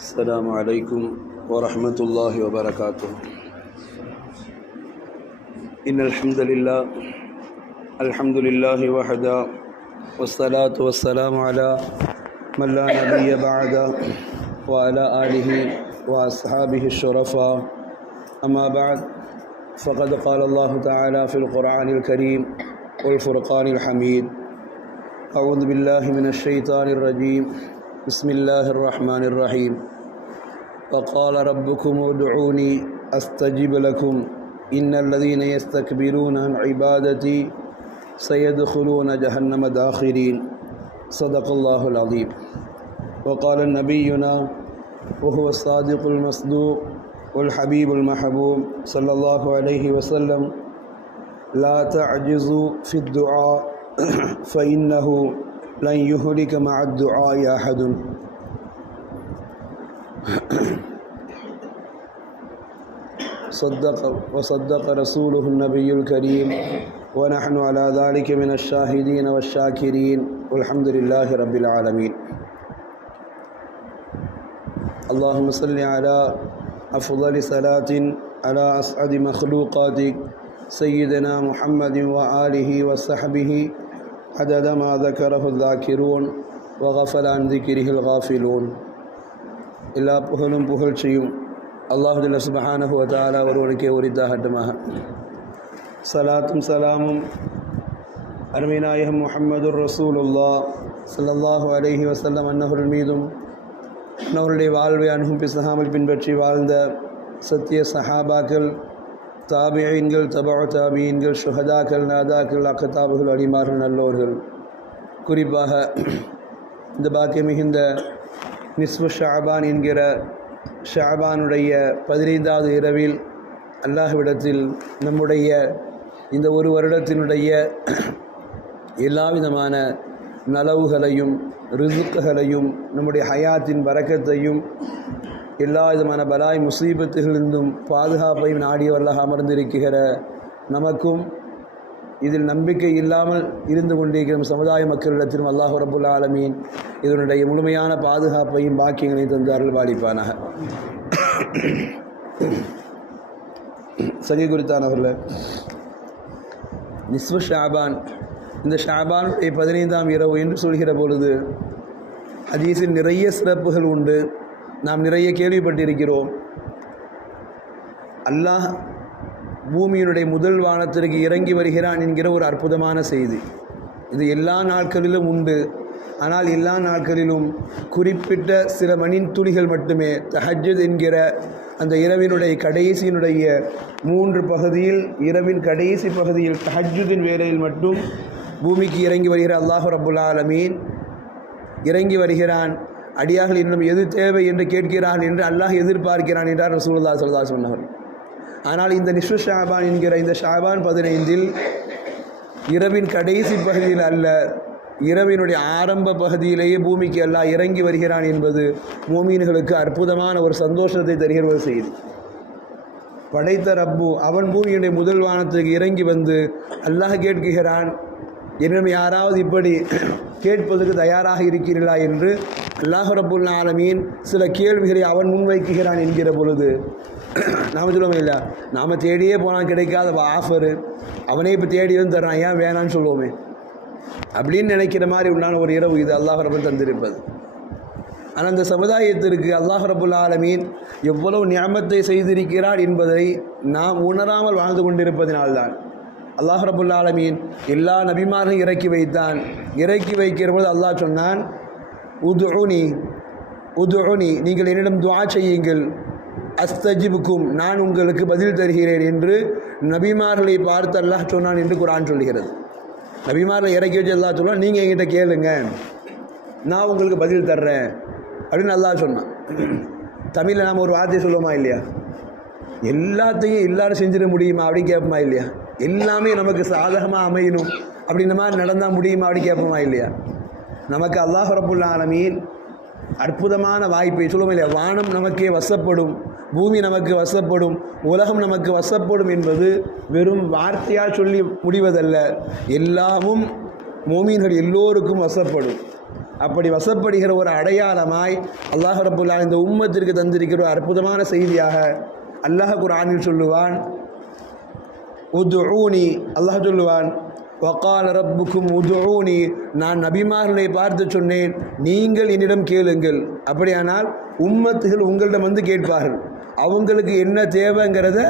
السلام عليكم ورحمة الله وبركاته. إن الحمد لله وحده، والصلاة والسلام على من لا نبي بعده وعلى آله وأصحابه الشرفاء. أما بعد، فقد قال الله تعالى في القرآن الكريم والفرقان الحميد: أعوذ بالله من الشيطان الرجيم، بسم الله الرحمن الرحيم. وقال ربكم ادعوني أستجب لكم إن الذين يستكبرون عن عبادتي سيدخلون جهنم داخرين. صدق الله العظيم. وقال نبينا وهو الصادق المصدوق والحبيب المحبوب صلى الله عليه وسلم: لا تعجزوا في الدعاء فإنه لن يهلك مع الدعاء أحد. وصدق رسوله النبي الكريم، ونحن على ذلك من الشاهدين والشاكرين، والحمد لله رب العالمين. اللهم صل على أفضل صلاة على أسعد مخلوقاتك سيدنا محمد وآله وصحبه عدد ما ذكره الذاكرون وغفل عن ذكره الغافلون. எல்லா புகழும் புகழ்ச்சியும் அல்லாஹ் ஜல்ல சுப்ஹானஹு வ தஆலா ஒருவனுக்கே உரித்தாகட்டுமாக. சலாத்தும் சலாமும் அருமை நாயகம் முஹம்மதுர் ரசூலுல்லாஹ் ஸல்லல்லாஹு அலைஹி வஸல்லம் அன்னவர்கள் மீதும், அன்னவருடைய வாழ்வை அணுகும் பிசகாமல் பின்பற்றி வாழ்ந்த சத்திய சஹாபாக்கள், தாபியீன்கள், தபஉ தாபியீன்கள், ஷுஹதாக்கள், நாதாக்கள், அக்தாபுகள், அடிமார்கள், நல்லோர்கள், குறிப்பாக இந்த பாக்கிய மிகுந்த நிஸ்ஃபு ஷஅபான் என்கிற ஷஅபானுடைய 15வது இரவில் அல்லாஹ்விடத்தில் நம்முடைய இந்த ஒரு வருடத்தினுடைய எல்லா விதமான நலவுகளையும் ரிசுக்குகளையும் நம்முடைய ஹயாத்தின் பரக்கத்தையும் எல்லா விதமான பலாய் முசீபத்துகளிலிருந்தும் பாதுகாப்பையும் நாடியவர்களாக அமர்ந்திருக்கிற நமக்கும், இதில் நம்பிக்கை இல்லாமல் இருந்து கொண்டிருக்கிற சமுதாய மக்களிடத்திலும் அல்லாஹ் ரப்புல் ஆலமீன் இதனுடைய முழுமையான பாதுகாப்பையும் பாக்கியங்களையும் தந்தார்கள் பாலிப்பானாக. சகி குறித்தானவர்கள், நிஸ்ஃபு ஷஅபான், இந்த ஷஅபானுடைய 15ஆம் இரவு என்று சொல்கிற பொழுது ஹதீஸில் நிறைய சிறப்புகள் உண்டு. நாம் நிறைய கேள்விப்பட்டிருக்கிறோம். அல்லாஹ் பூமியினுடைய முதல் வானத்திற்கு இறங்கி வருகிறான் என்கிற ஒரு அற்புதமான செய்தி. இது எல்லா நாட்களிலும் உண்டு. ஆனால் எல்லா நாட்களிலும் குறிப்பிட்ட சில மணித்துளிகள் மட்டுமே தஹஜ்ஜுத் என்கிற அந்த இரவினுடைய கடைசியினுடைய 3 பகுதியில், இரவின் கடைசி பகுதியில் தஹஜ்ஜுதின் வேளையில் மட்டும் பூமிக்கு இறங்கி வருகிற அல்லாஹ் ரப்புல் ஆலமீன் இறங்கி வருகிறான். அடியார்கள் இன்னும் எது தேவை என்று கேட்கிறான் என்று அல்லாஹ் எதிர்பார்க்கிறான் என்றார் ரசூலுல்லாஹி ஸல்லல்லாஹு அலைஹி வஸல்லம். ஆனால் இந்த நிஸ்ஃபு ஷஅபான் என்கிற இந்த ஷஅபான் 15இல் இரவின் கடைசி பகுதியில் அல்ல, இரவினுடைய ஆரம்ப பகுதியிலேயே பூமிக்கு அல்லாஹ் இறங்கி வருகிறான் என்பது மூமீன்களுக்கு அற்புதமான ஒரு சந்தோஷத்தை தருகிற ஒரு செய்தி. படைத்த ரப்பு அவன் பூமியுடைய முதல் வானத்துக்கு இறங்கி வந்து அல்லாஹ் கேட்கிறான், என்னிடம் யாராவது இப்படி கேட்பதற்கு தயாராக இருக்கிறீர்களா என்று அல்லாஹ் ரப்புல் ஆலமீன் சில கேள்விகளை அவன் முன்வைக்கிறான் என்கிற பொழுது நாம் சொல்லுவோம், இல்லை நாம் தேடியே போனால் கிடைக்காத ஆஃபரு அவனே இப்போ தேடி வந்து தர்றான், ஏன் வேணான்னு சொல்லுவோமே அப்படின்னு நினைக்கிற மாதிரி உண்டான ஒரு இரவு இது அல்லாஹ் ரப்புல் தந்திருப்பது. ஆனால் அந்த சமுதாயத்திற்கு அல்லாஹ் ரப்புல் ஆலமீன் எவ்வளவு நிஅமத்தை செய்திருக்கிறார் என்பதை நாம் உணராமல் வாழ்ந்து கொண்டிருப்பதினால்தான் அல்லாஹ் ரப்புல் ஆலமீன் எல்லா நபிமாரையும் இறக்கி வைத்தான். இறக்கி வைக்கிற போது அல்லாஹ் சொன்னான், உதுஉனி, நீங்கள் என்னிடம் துஆ செய்யுங்கள், அஸ்தஜிபுக்கும், நான் உங்களுக்கு பதில் தருகிறேன் என்று நபிமார்களை பார்த்து அல்லாஹ் சொன்னான் என்று குர்ஆன் சொல்கிறது. நபிமார்களை இறக்கி வச்சு அல்லாஹ் சொன்னான், நீங்கள் என்கிட்ட கேளுங்க, நான் உங்களுக்கு பதில் தர்றேன் அப்படின்னு அல்லாஹ் சொன்னான். தமிழில் நாம் ஒரு வார்த்தை சொல்லுவோமா இல்லையா? எல்லாத்தையும் எல்லாரும் செஞ்சிட முடியுமா அப்படின்னு கேட்போமா இல்லையா? எல்லாமே நமக்கு சாதகமாக அமையணும் அப்படின்ற மாதிரி நடந்தால் முடியுமா அப்படின்னு கேட்போமா இல்லையா? நமக்கு அல்லாஹ் ரப்புல் ஆலமீன் அற்புதமான வாய்ப்பை சொல்லுவோம் இல்லையா? வானம் நமக்கே வசப்படும், பூமி நமக்கு வசப்படும், உலகம் நமக்கு வசப்படும் என்பது வெறும் வார்த்தையால் சொல்லி முடிவதல்ல. எல்லாமும் மோமீன்கள் எல்லோருக்கும் வசப்படும். அப்படி வசப்படுகிற ஒரு அடையாளமாய் அல்லாஹ் ரப்புல் ஆலமீன் இந்த உம்மத்திற்கு தந்திருக்கிற ஒரு அற்புதமான செய்தியாக அல்லாஹ் குர்ஆனில் சொல்லுவான், உதுஊனி, அல்லாஹ் சொல்லுவான், வகால ரப்புக்கும் உதுஊனி, நான் நபிமார்களை பார்த்து சொன்னேன் நீங்கள் என்னிடம் கேளுங்கள். அப்படியானால் உம்மத்துகள் உங்களிடம் வந்து கேட்பார்கள், அவங்களுக்கு என்ன தேவைங்கிறத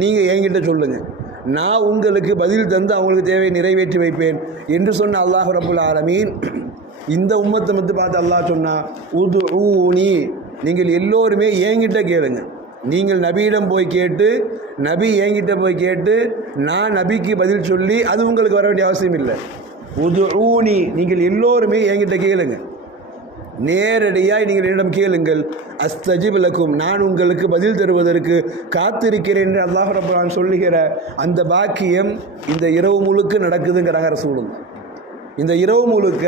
நீங்கள் என்கிட்ட சொல்லுங்கள், நான் உங்களுக்கு பதில் தந்து அவங்களுக்கு தேவையை நிறைவேற்றி வைப்பேன் என்று சொன்ன அல்லாஹ் ரப்புல் ஆலமீன் இந்த உம்மத்தை வந்து பார்த்து அல்லாஹ் சொன்னா, உதுஊனி, நீங்கள் எல்லோருமே என்கிட்ட கேளுங்க. நீங்கள் நபியிடம் போய் கேட்டு, நபி என்கிட்ட போய் கேட்டு, நான் நபிக்கு பதில் சொல்லி அது உங்களுக்கு வர வேண்டிய அவசியம் இல்லை. உதுஊனி, நீங்கள் எல்லோருமே என்கிட்ட கேளுங்க, நேரடியாக நீங்கள் என்னிடம் கேளுங்கள். அஸ்தஜிப் லக்கும், நான் உங்களுக்கு பதில் தருவதற்கு காத்திருக்கிறேன் என்று அல்லாஹ் ரப்பல் ஆலமீன் சொல்லுகிற அந்த பாக்கியம் இந்த இரவு முழுக்க நடக்குதுங்கிறாங்க ரசூலுல்லாஹ். இந்த இரவு முழுக்க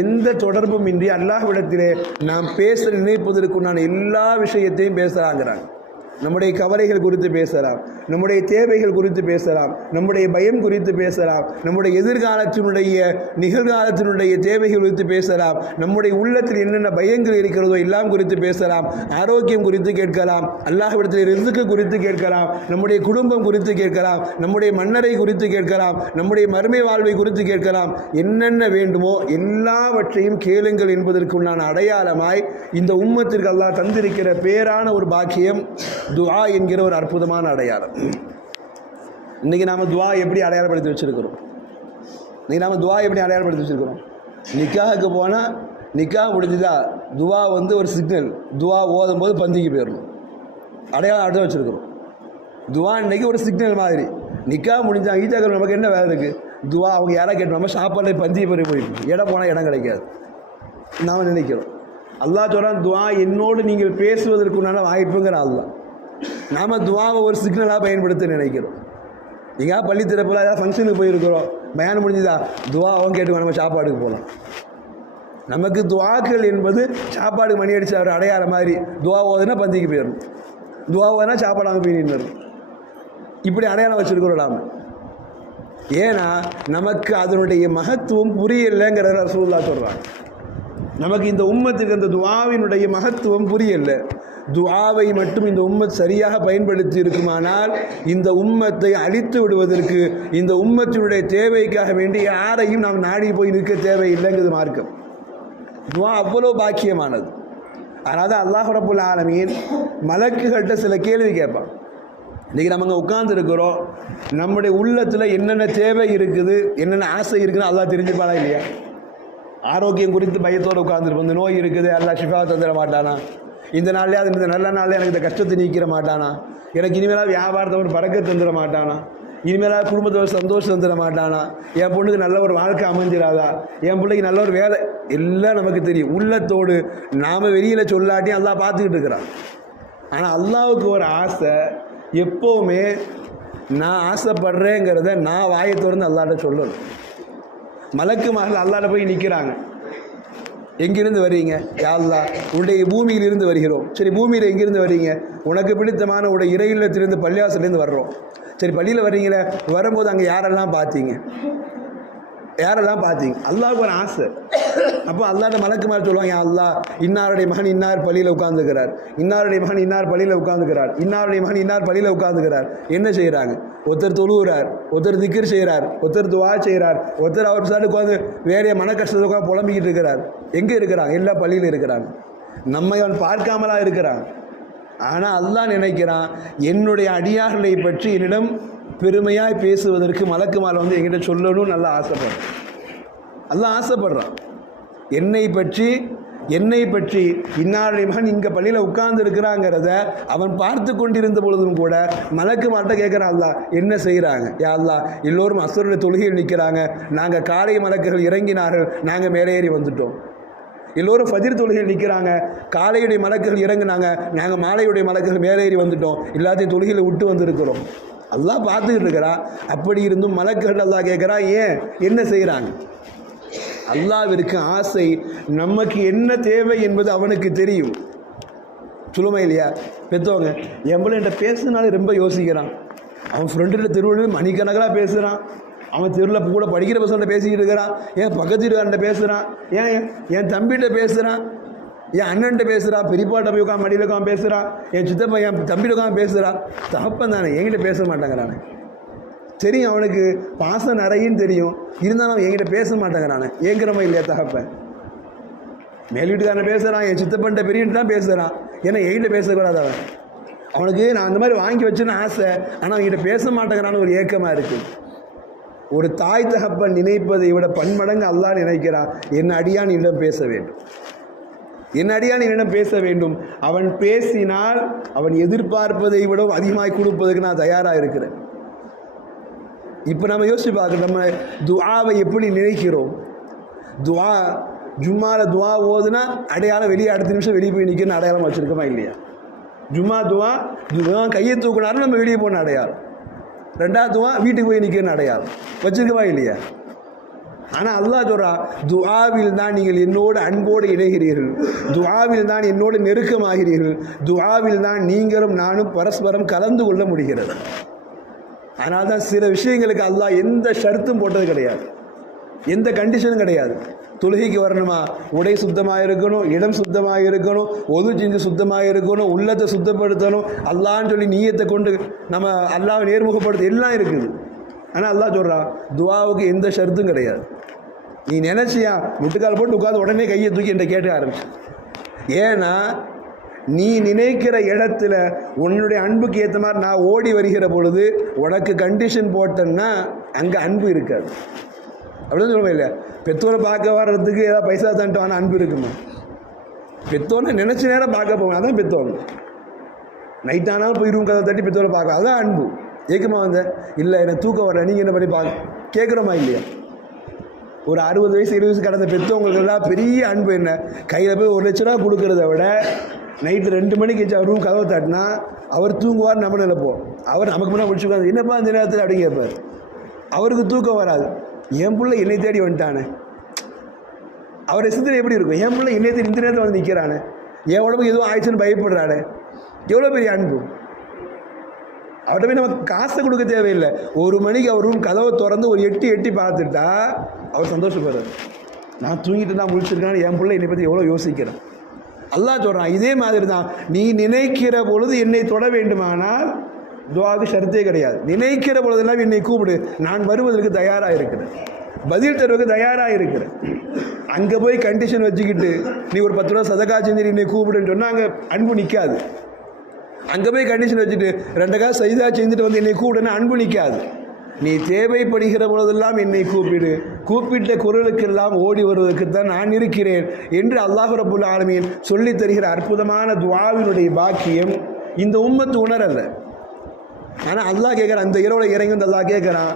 எந்த தொடர்பும் இன்றி அல்லாஹ்விடத்திலே நாம் பேச நினைப்பதற்குண்டான எல்லா விஷயத்தையும் பேசலாங்கிறாங்க. நம்முடைய கவலைகள் குறித்து பேசலாம், நம்முடைய தேவைகள் குறித்து பேசலாம், நம்முடைய பயம் குறித்து பேசலாம், நம்முடைய எதிர்காலத்தினுடைய நிகழ்காலத்தினுடைய தேவைகள் குறித்து பேசலாம், நம்முடைய உள்ளத்தில் என்னென்ன பயங்கள் இருக்கிறதோ எல்லாம் குறித்து பேசலாம், ஆரோக்கியம் குறித்து கேட்கலாம், அல்லாஹ்விடத்தில் ரிஸ்க் குறித்து கேட்கலாம், நம்முடைய குடும்பம் குறித்து கேட்கலாம், நம்முடைய மன்னரை குறித்து கேட்கலாம், நம்முடைய மறுமை வாழ்வை குறித்து கேட்கலாம், என்னென்ன வேண்டுமோ எல்லாவற்றையும் கேளுங்கள் என்பதற்குண்டான அடையாளமாய் இந்த உம்மத்திற்கு அல்லாஹ் தந்திருக்கிற பேரான ஒரு பாக்கியம் துஆ என்கிற ஒரு அற்புதமான அடையாளம். இன்னைக்கு நாம துஆ எப்படி அடையாளப்படுத்தி வச்சிருக்கிறோம்? நிக்காஹுக்கு போனால் நிக்காஹ் முடிஞ்சுதா, துஆ வந்து ஒரு சிக்னல், துஆ ஓதும் போது பந்திக்கு போயிடணும், அடையாளம் அடுத்து வச்சிருக்கிறோம். துஆ இன்னைக்கு ஒரு சிக்னல் மாதிரி. நிக்காஹ் முடிஞ்சா ஈஜாக்கள் நமக்கு என்ன வேலை இருக்குது? துஆ அவங்க யாராவது கேட்டு நம்ம சாப்பாடு பந்தி போய் போயிடும், இடம் போனால் இடம் கிடைக்காது நாம் நினைக்கிறோம். அல்லாஹ் சொல்கிறான், துஆ என்னோடு நீங்கள் பேசுவதற்குண்டான வாய்ப்புங்கிற அல்லாஹ். நாம் துஆவை ஒரு சிக்னலாக பயன்படுத்த நினைக்கிறோம். நீங்கள் பள்ளி திறப்பில் ஏதாவது ஃபங்க்ஷனுக்கு போயிருக்கிறோம், பயான் முடிஞ்சுதா, துஆவும் கேட்டுக்கோ, நம்ம சாப்பாடுக்கு போகலாம். நமக்கு துஆக்கள் என்பது சாப்பாடு மணி அடித்த ஒரு அடையாளம் மாதிரி. துஆ ஓதுனா பந்திக்கு போயிடணும், துஆ ஓதுனா சாப்பாடாக போய் நின்று, இப்படி அடையாளம் வச்சுருக்கிறோம் நாம். ஏன்னா நமக்கு அதனுடைய மகத்துவம் புரியலைங்கிறத ரசூலுல்லாஹ் சொல்கிறாங்க. நமக்கு இந்த உம்மத்துக்கு அந்த துஆவினுடைய மகத்துவம் புரியலை. துஆவை மட்டும் இந்த உம்மத் சரியாக பயன்படுத்தி இருக்குமானால் இந்த உம்மத்தை அழித்து விடுவதற்கு, இந்த உம்மத்தினுடைய தேவைக்காக வேண்டி யாரையும் நாம் நாடி போய் நிற்க தேவையில்லைங்கிறது மார்க்கம். துஆ அவ்வளோ பாக்கியமானது. அதனால தான் அல்லாஹ் ரப்புல் ஆலமீன் மலக்குகள்கிட்ட சில கேள்வி கேட்பான். இன்றைக்கி நம்ம அங்கே உட்கார்ந்துருக்கிறோம், நம்முடைய உள்ளத்தில் என்னென்ன தேவை இருக்குது, என்னென்ன ஆசை இருக்குதுன்னு அல்லாஹ் தெரிஞ்சுப்பானா இல்லையா? ஆரோக்கியம் குறித்து பயத்தோடு உட்கார்ந்துருப்போம், இந்த நோய் இருக்குது, அல்லாஹ் ஷிஃபா தந்துட மாட்டானா? இந்த நாள்லேயே அது இந்த நல்ல நாள்லேயே எனக்கு இந்த கஷ்டத்தை நீக்கிற மாட்டானா? எனக்கு இனிமேலாக வியாபாரத்தை ஒரு பறக்க தந்துட மாட்டானா? இனிமேலாக குடும்பத்தோட சந்தோஷம் தந்துட மாட்டானா? என் பொண்ணுக்கு நல்ல ஒரு வாழ்க்கை அமைஞ்சிடாதா? என் பிள்ளைக்கு நல்ல ஒரு வேலை? எல்லாம் நமக்கு தெரியும். உள்ளத்தோடு நாம் வெளியில் சொல்லாட்டியும் அல்லாஹ் பார்த்துக்கிட்டு இருக்கிறான். ஆனால் அல்லாஹ்வுக்கு ஒரு ஆசை, எப்போவுமே நான் ஆசைப்படுறேங்கிறத நான் வாயை திறந்து அல்லாஹ்ட்ட சொல்லணும். மலக்கு மகள் அல்லாஹ்ட்ட போய் நிற்கிறாங்க. எங்கிருந்து வரீங்க? யா அல்லாஹ், உன்னுடைய பூமியிலிருந்து வருகிறோம். சரி, பூமியில் எங்கிருந்து வரீங்க? உனக்கு பிடித்தமான உடைய இறையிலத்திலிருந்து பள்ளியாசலேருந்து வர்றோம். சரி, பள்ளியில் வர்றீங்களே, வரும்போது அங்கே யாரெல்லாம் பார்த்தீங்க? அல்லாஹ்வுக்கு ஒரு ஆசை. அப்போ அல்லாஹ்ட்ட மலக்கு மாதிரி சொல்லுவாங்க, யா அல்லாஹ், இன்னாருடைய மகன் இன்னார் பள்ளியில் உட்கார்ந்துக்கிறார், இன்னாருடைய மகன் இன்னார் பள்ளியில் உட்கார்ந்துக்கிறார், இன்னாருடைய மகன் இன்னார் பள்ளியில் உட்கார்ந்துக்கிறார். என்ன செய்கிறாங்க? ஒருத்தர் தொழுகிறார், ஒருத்தர் திக்ர் செய்கிறார், ஒருத்தர் துஆ செய்கிறார், ஒருத்தர் அவர் சாட்டு உட்காந்து வேறைய மன கஷ்டத்தை உட்காந்து புலம்பிக்கிட்டு இருக்கிறார். எங்கே இருக்கிறாங்க? எல்லா பள்ளியில் இருக்கிறாங்க. நம்மை அவன் பார்க்காமலா இருக்கிறான். ஆனால் அல்லாஹ் நினைக்கிறான், என்னுடைய அடியார்களை பற்றி என்னிடம் பெருமையாய் பேசுவதற்கு மலக்குமார் வந்து என்கிட்ட சொல்லணும்னு நல்லா ஆசைப்படுறான். அல்லாஹ் ஆசைப்படுறான். என்னை பற்றி இன்னாருடைய மகன் இங்கே பள்ளியில் உட்கார்ந்து இருக்கிறாங்கிறத அவன் பார்த்து கொண்டிருந்த பொழுதும் கூட மலக்குமார்ட்ட கேட்குறான், அல்லாஹ் என்ன செய்கிறாங்க? யா அல்லாஹ், எல்லோரும் அஸ்ருடைய தொழுகையில் நிற்கிறாங்க, நாங்கள் காலை மலக்குகள் இறங்கினார்கள், நாங்கள் மேலே ஏறி வந்துட்டோம். எல்லோரும் ஃபஜ்ர் தொழுகையில் நிற்கிறாங்க, காலையுடைய மலக்குகள் இறங்குனாங்க, நாங்கள் மாலையுடைய மலக்குகள் மேலேறி வந்துட்டோம், எல்லாத்தையும் தொழுகையில் விட்டு வந்திருக்கிறோம். அல்லாஹ் பார்த்துக்கிட்டு இருக்கிறான். அப்படி இருந்தும் மலக்குகள் அல்லாஹ் கேட்குறா, ஏன், என்ன செய்கிறாங்க? அல்லாஹ்விற்கு ஆசை, நமக்கு என்ன தேவை என்பது அவனுக்கு தெரியும். சொல்லுமா இல்லையா? பெற்றவங்க என் பிள்ளை என்கிட்ட பேசுனாலே ரொம்ப யோசிக்கிறான். அவன் ஃப்ரெண்டில் திருவள்ளுவர் மணிக்கணக்காக பேசுகிறான், அவன் தெருவில் கூட படிக்கிற பசங்கள்ட்ட பேசிக்கிட்டு இருக்கிறான், என் பக்கத்து வீட்டுக்காரன்ட்ட பேசுகிறான், என் தம்பிகிட்ட பேசுகிறான், என் அண்ணன்ட்ட பேசுகிறான், பெரியப்பாட்ட போய் உட்காந்து மடியில் உட்காந்து பேசுகிறான், என் சித்தப்பா என் தம்பிகிட்ட உட்காந்து பேசுகிறான். தகப்பன் தானே என்கிட்ட பேச மாட்டேங்கிறானே. தெரியும் அவனுக்கு பாசம் நிறையின்னு தெரியும், இருந்தாலும் அவன் என்கிட்ட பேச மாட்டேங்கிறானே. ஏங்கிறமா இல்லையா தகப்பன்? மேல் வீட்டுக்காரன் பேசுகிறான், என் சித்தப்பன்ட்ட பெரியன்ட்டு தான் பேசுகிறான், ஏன்னா என்கிட்ட பேசக்கூடாது. அவனுக்கு நான் அந்த மாதிரி வாங்கி வச்சுன்னு ஆசை, ஆனால் அவன்கிட்ட பேச மாட்டேங்கிறான்னு ஒரு ஏக்கமாக இருக்குது. ஒரு தாய் தகப்பன் நினைப்பதை விட பன்மடங்கு அல்லாஹ் நினைக்கிறான், என் அடியான் என்னிடம் பேச வேண்டும், என் அடியான் என்னிடம் பேச வேண்டும். அவன் பேசினால் அவன் எதிர்பார்ப்பதை விட அதிகமாக கொடுப்பதற்கு நான் தயாராக இருக்கிறேன். இப்போ நம்ம யோசிச்சு பார்க்குறோம், நம்ம துஆவை எப்படி நினைக்கிறோம்? துஆ ஜும்மாவில் துஆ ஓதுனா அடையாளம் வெளியே அடுத்த நிமிஷம் வெளியே போய் நிற்கணும்னு அடையாளம் வச்சுருக்கோமா இல்லையா? ஜும்மா துஆ கையை தூக்கினாலும் நம்ம வெளியே போன அடையாளம். ரெண்டாவது துஆ வீட்டுக்கு போய் நிற்கணும்னு அடையாளம் வச்சுருக்கவா இல்லையா? ஆனால் அல்லாஹ் சொல்றா, துஆவில் தான் நீங்கள் என்னோடு அன்போடு இணைகிறீர்கள், துஆவில் தான் என்னோடு நெருக்கமாகிறீர்கள், துஆவில் தான் நீங்களும் நானும் பரஸ்பரம் கலந்து கொள்ள முடிகிறது. ஆனால் தான் சில விஷயங்களுக்கு அல்லாஹ் எந்த ஷர்த்தும் போட்டது கிடையாது, எந்த கண்டிஷனும் கிடையாது. தொழுகைக்கு வரணுமா, உடை சுத்தமாக இருக்கணும், இடம் சுத்தமாக இருக்கணும், ஒது செஞ்சு சுத்தமாக இருக்கணும், உள்ளத்தை சுத்தப்படுத்தணும், அல்லான்னு சொல்லி நீயத்தை கொண்டு நம்ம அல்லாஹ்வை நேர்முகப்படுத்த எல்லாம் இருக்குது. ஆனால் அல்லாஹ் சொல்கிறான், துஆவுக்கு எந்த ஷர்த்தும் கிடையாது. நீ நினச்சியா முட்டுக்கால் போட்டு உட்காந்து உடனே கையை தூக்கி என்கிட்ட கேட்க ஆரம்பிச்சு. ஏன்னா நீ நினைக்கிற இடத்துல உன்னுடைய அன்புக்கு ஏற்ற மாதிரி நான் ஓடி வருகிற பொழுது உனக்கு கண்டிஷன் போட்டேன்னா அங்கே அன்பு இருக்காது. அப்படின்னு சொல்லுவேன் இல்லையா? பெற்றோரை பார்க்க வர்றதுக்கு ஏதாவது பைசா தண்டுவான அன்பு இருக்குமா? பெற்றோரை நினச்ச நேரம் பார்க்க போவேன், அதான் பெற்றோர். நைட் ஆனாலும் போய் ரூம் கதை தட்டி பெற்றோரை பார்க்க, அதுதான் அன்பு. ஏக்கமா வந்தேன், இல்லை எனக்கு தூக்கம் வரல, நீங்கள் என்ன பண்ணி பார்க்க கேட்குறோமா இல்லையா? ஒரு 60 வயசு 20 வயசு கடந்த பெற்றவங்களுக்கெல்லாம் பெரிய அன்பு என்ன? கையில் போய் 1 லட்ச ரூபா கொடுக்குறத விட நைட்டு 2 மணிக்கு வச்சு அவர் ரூம் கதவை தட்டினா அவர் தூங்குவார், நம்ம நினைப்போம். அவர் நமக்கு முன்னாடி முடிச்சுக்காது, என்னப்பா இந்த நேரத்தில் அப்படின்னு கேட்பார். அவருக்கு தூக்கம் வராது, என் பிள்ளை என்னை தேடி வந்துட்டானே. அவரை சிந்தனை எப்படி இருக்கும்? என் பிள்ளை என்னை தேடி இந்த நேரத்தில் வந்து நிற்கிறானே, என் உடம்புக்கு எதுவும் ஆயிடுச்சுன்னு பயப்படுறானே. எவ்வளோ பெரிய அன்பு! அவர்கிட்ட போய் நம்ம காசை கொடுக்க தேவையில்லை. 1 மணிக்கு அவர் ரூம் கதவை திறந்து ஒரு எட்டி பார்த்துட்டா அவர் சந்தோஷப்படுறார். நான் தூங்கிட்டு தான் முழிச்சிருக்கான்னு என் பிள்ளை என்னை பற்றி எவ்வளோ யோசிக்கிறேன். அல்லாஹ் சொல்கிறான், இதே மாதிரி தான் நீ நினைக்கிற பொழுது என்னை தொட வேண்டுமானால் துஆவுக்கு ஷர்த்தே கிடையாது. நினைக்கிற பொழுதெல்லாம் என்னை கூப்பிடு, நான் வருவதற்கு தயாராக இருக்கிறேன், பதில் தருவதற்கு தயாராக இருக்கிறேன். அங்கே போய் கண்டிஷன் வச்சுக்கிட்டு நீ ஒரு 10 ரூபா சதகா செஞ்சு என்னை கூப்பிடுன்னு சொன்னால் அங்கே அன்பு நிற்காது. அங்கே போய் கண்டிஷன் வச்சுட்டு 2 காசு சைதா செஞ்சுட்டு வந்து என்னை கூப்பிடுன்னா அன்பு நிற்காது. நீ தேவைப்படுகிற பொழுதெல்லாம் என்னை கூப்பிடு, கூப்பிட்ட குரலுக்கெல்லாம் ஓடி வருவதற்கு தான் நான் இருக்கிறேன் என்று அல்லாஹ் ரப்புல் ஆலமீன் சொல்லித் தருகிற அற்புதமான துஆவினுடைய பாக்கியம் இந்த உம்மத்து உணரல்ல. ஆனால் அல்லாஹ் கேட்குறான், அந்த இரவுல இறங்கி வந்து அல்லாஹ் கேட்குறான்,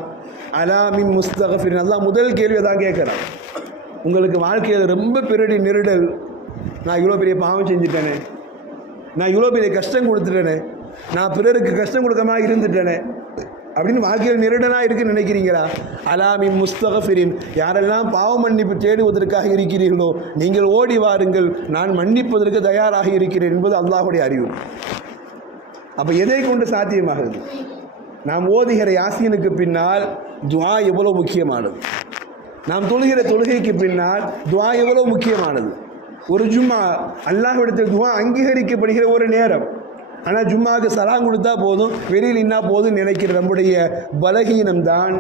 அலா மின் முஸ்தகஃபிரின். அல்லாஹ் முதல் கேள்வியை தான் கேட்குறான், உங்களுக்கு வாழ்க்கையில் ரொம்ப பெரிய நெருடல், நான் இவ்வளோ பெரிய பாவம் செஞ்சுட்டேனே, நான் இவ்வளோ பெரிய கஷ்டம் கொடுத்துட்டேனே, நான் பிறருக்கு கஷ்டம் கொடுக்காம இருந்துட்டேனே அப்படின்னு வாழ்க்கையில் நெருடனாக இருக்குன்னு நினைக்கிறீங்களா? அலாமின் முஸ்தகஃபிரின், யாரெல்லாம் பாவ மன்னிப்பு தேடுவதற்காக இருக்கிறீர்களோ நீங்கள் ஓடி வாருங்கள், நான் மன்னிப்பதற்கு தயாராக இருக்கிறேன் என்பது அல்லாஹுடைய அறிவு. அப்போ எதை கொண்டு சாத்தியமாகுது? நாம் ஓதுகிற யாசீனுக்கு பின்னால் துஆ எவ்வளோ முக்கியமானது, நாம் தொழுகிற தொழுகைக்கு பின்னால் துஆ எவ்வளோ முக்கியமானது. ஒரு ஜும்மா அல்லாஹ்விடத்தில் துஆ அங்கீகரிக்கப்படுகிற ஒரு நேரம். ஆனால் ஜும்மாவுக்கு சலாம் கொடுத்தா போதும், வெளியில் நின்னா போதும் நினைக்கிற நம்முடைய பலகீனம்தான்,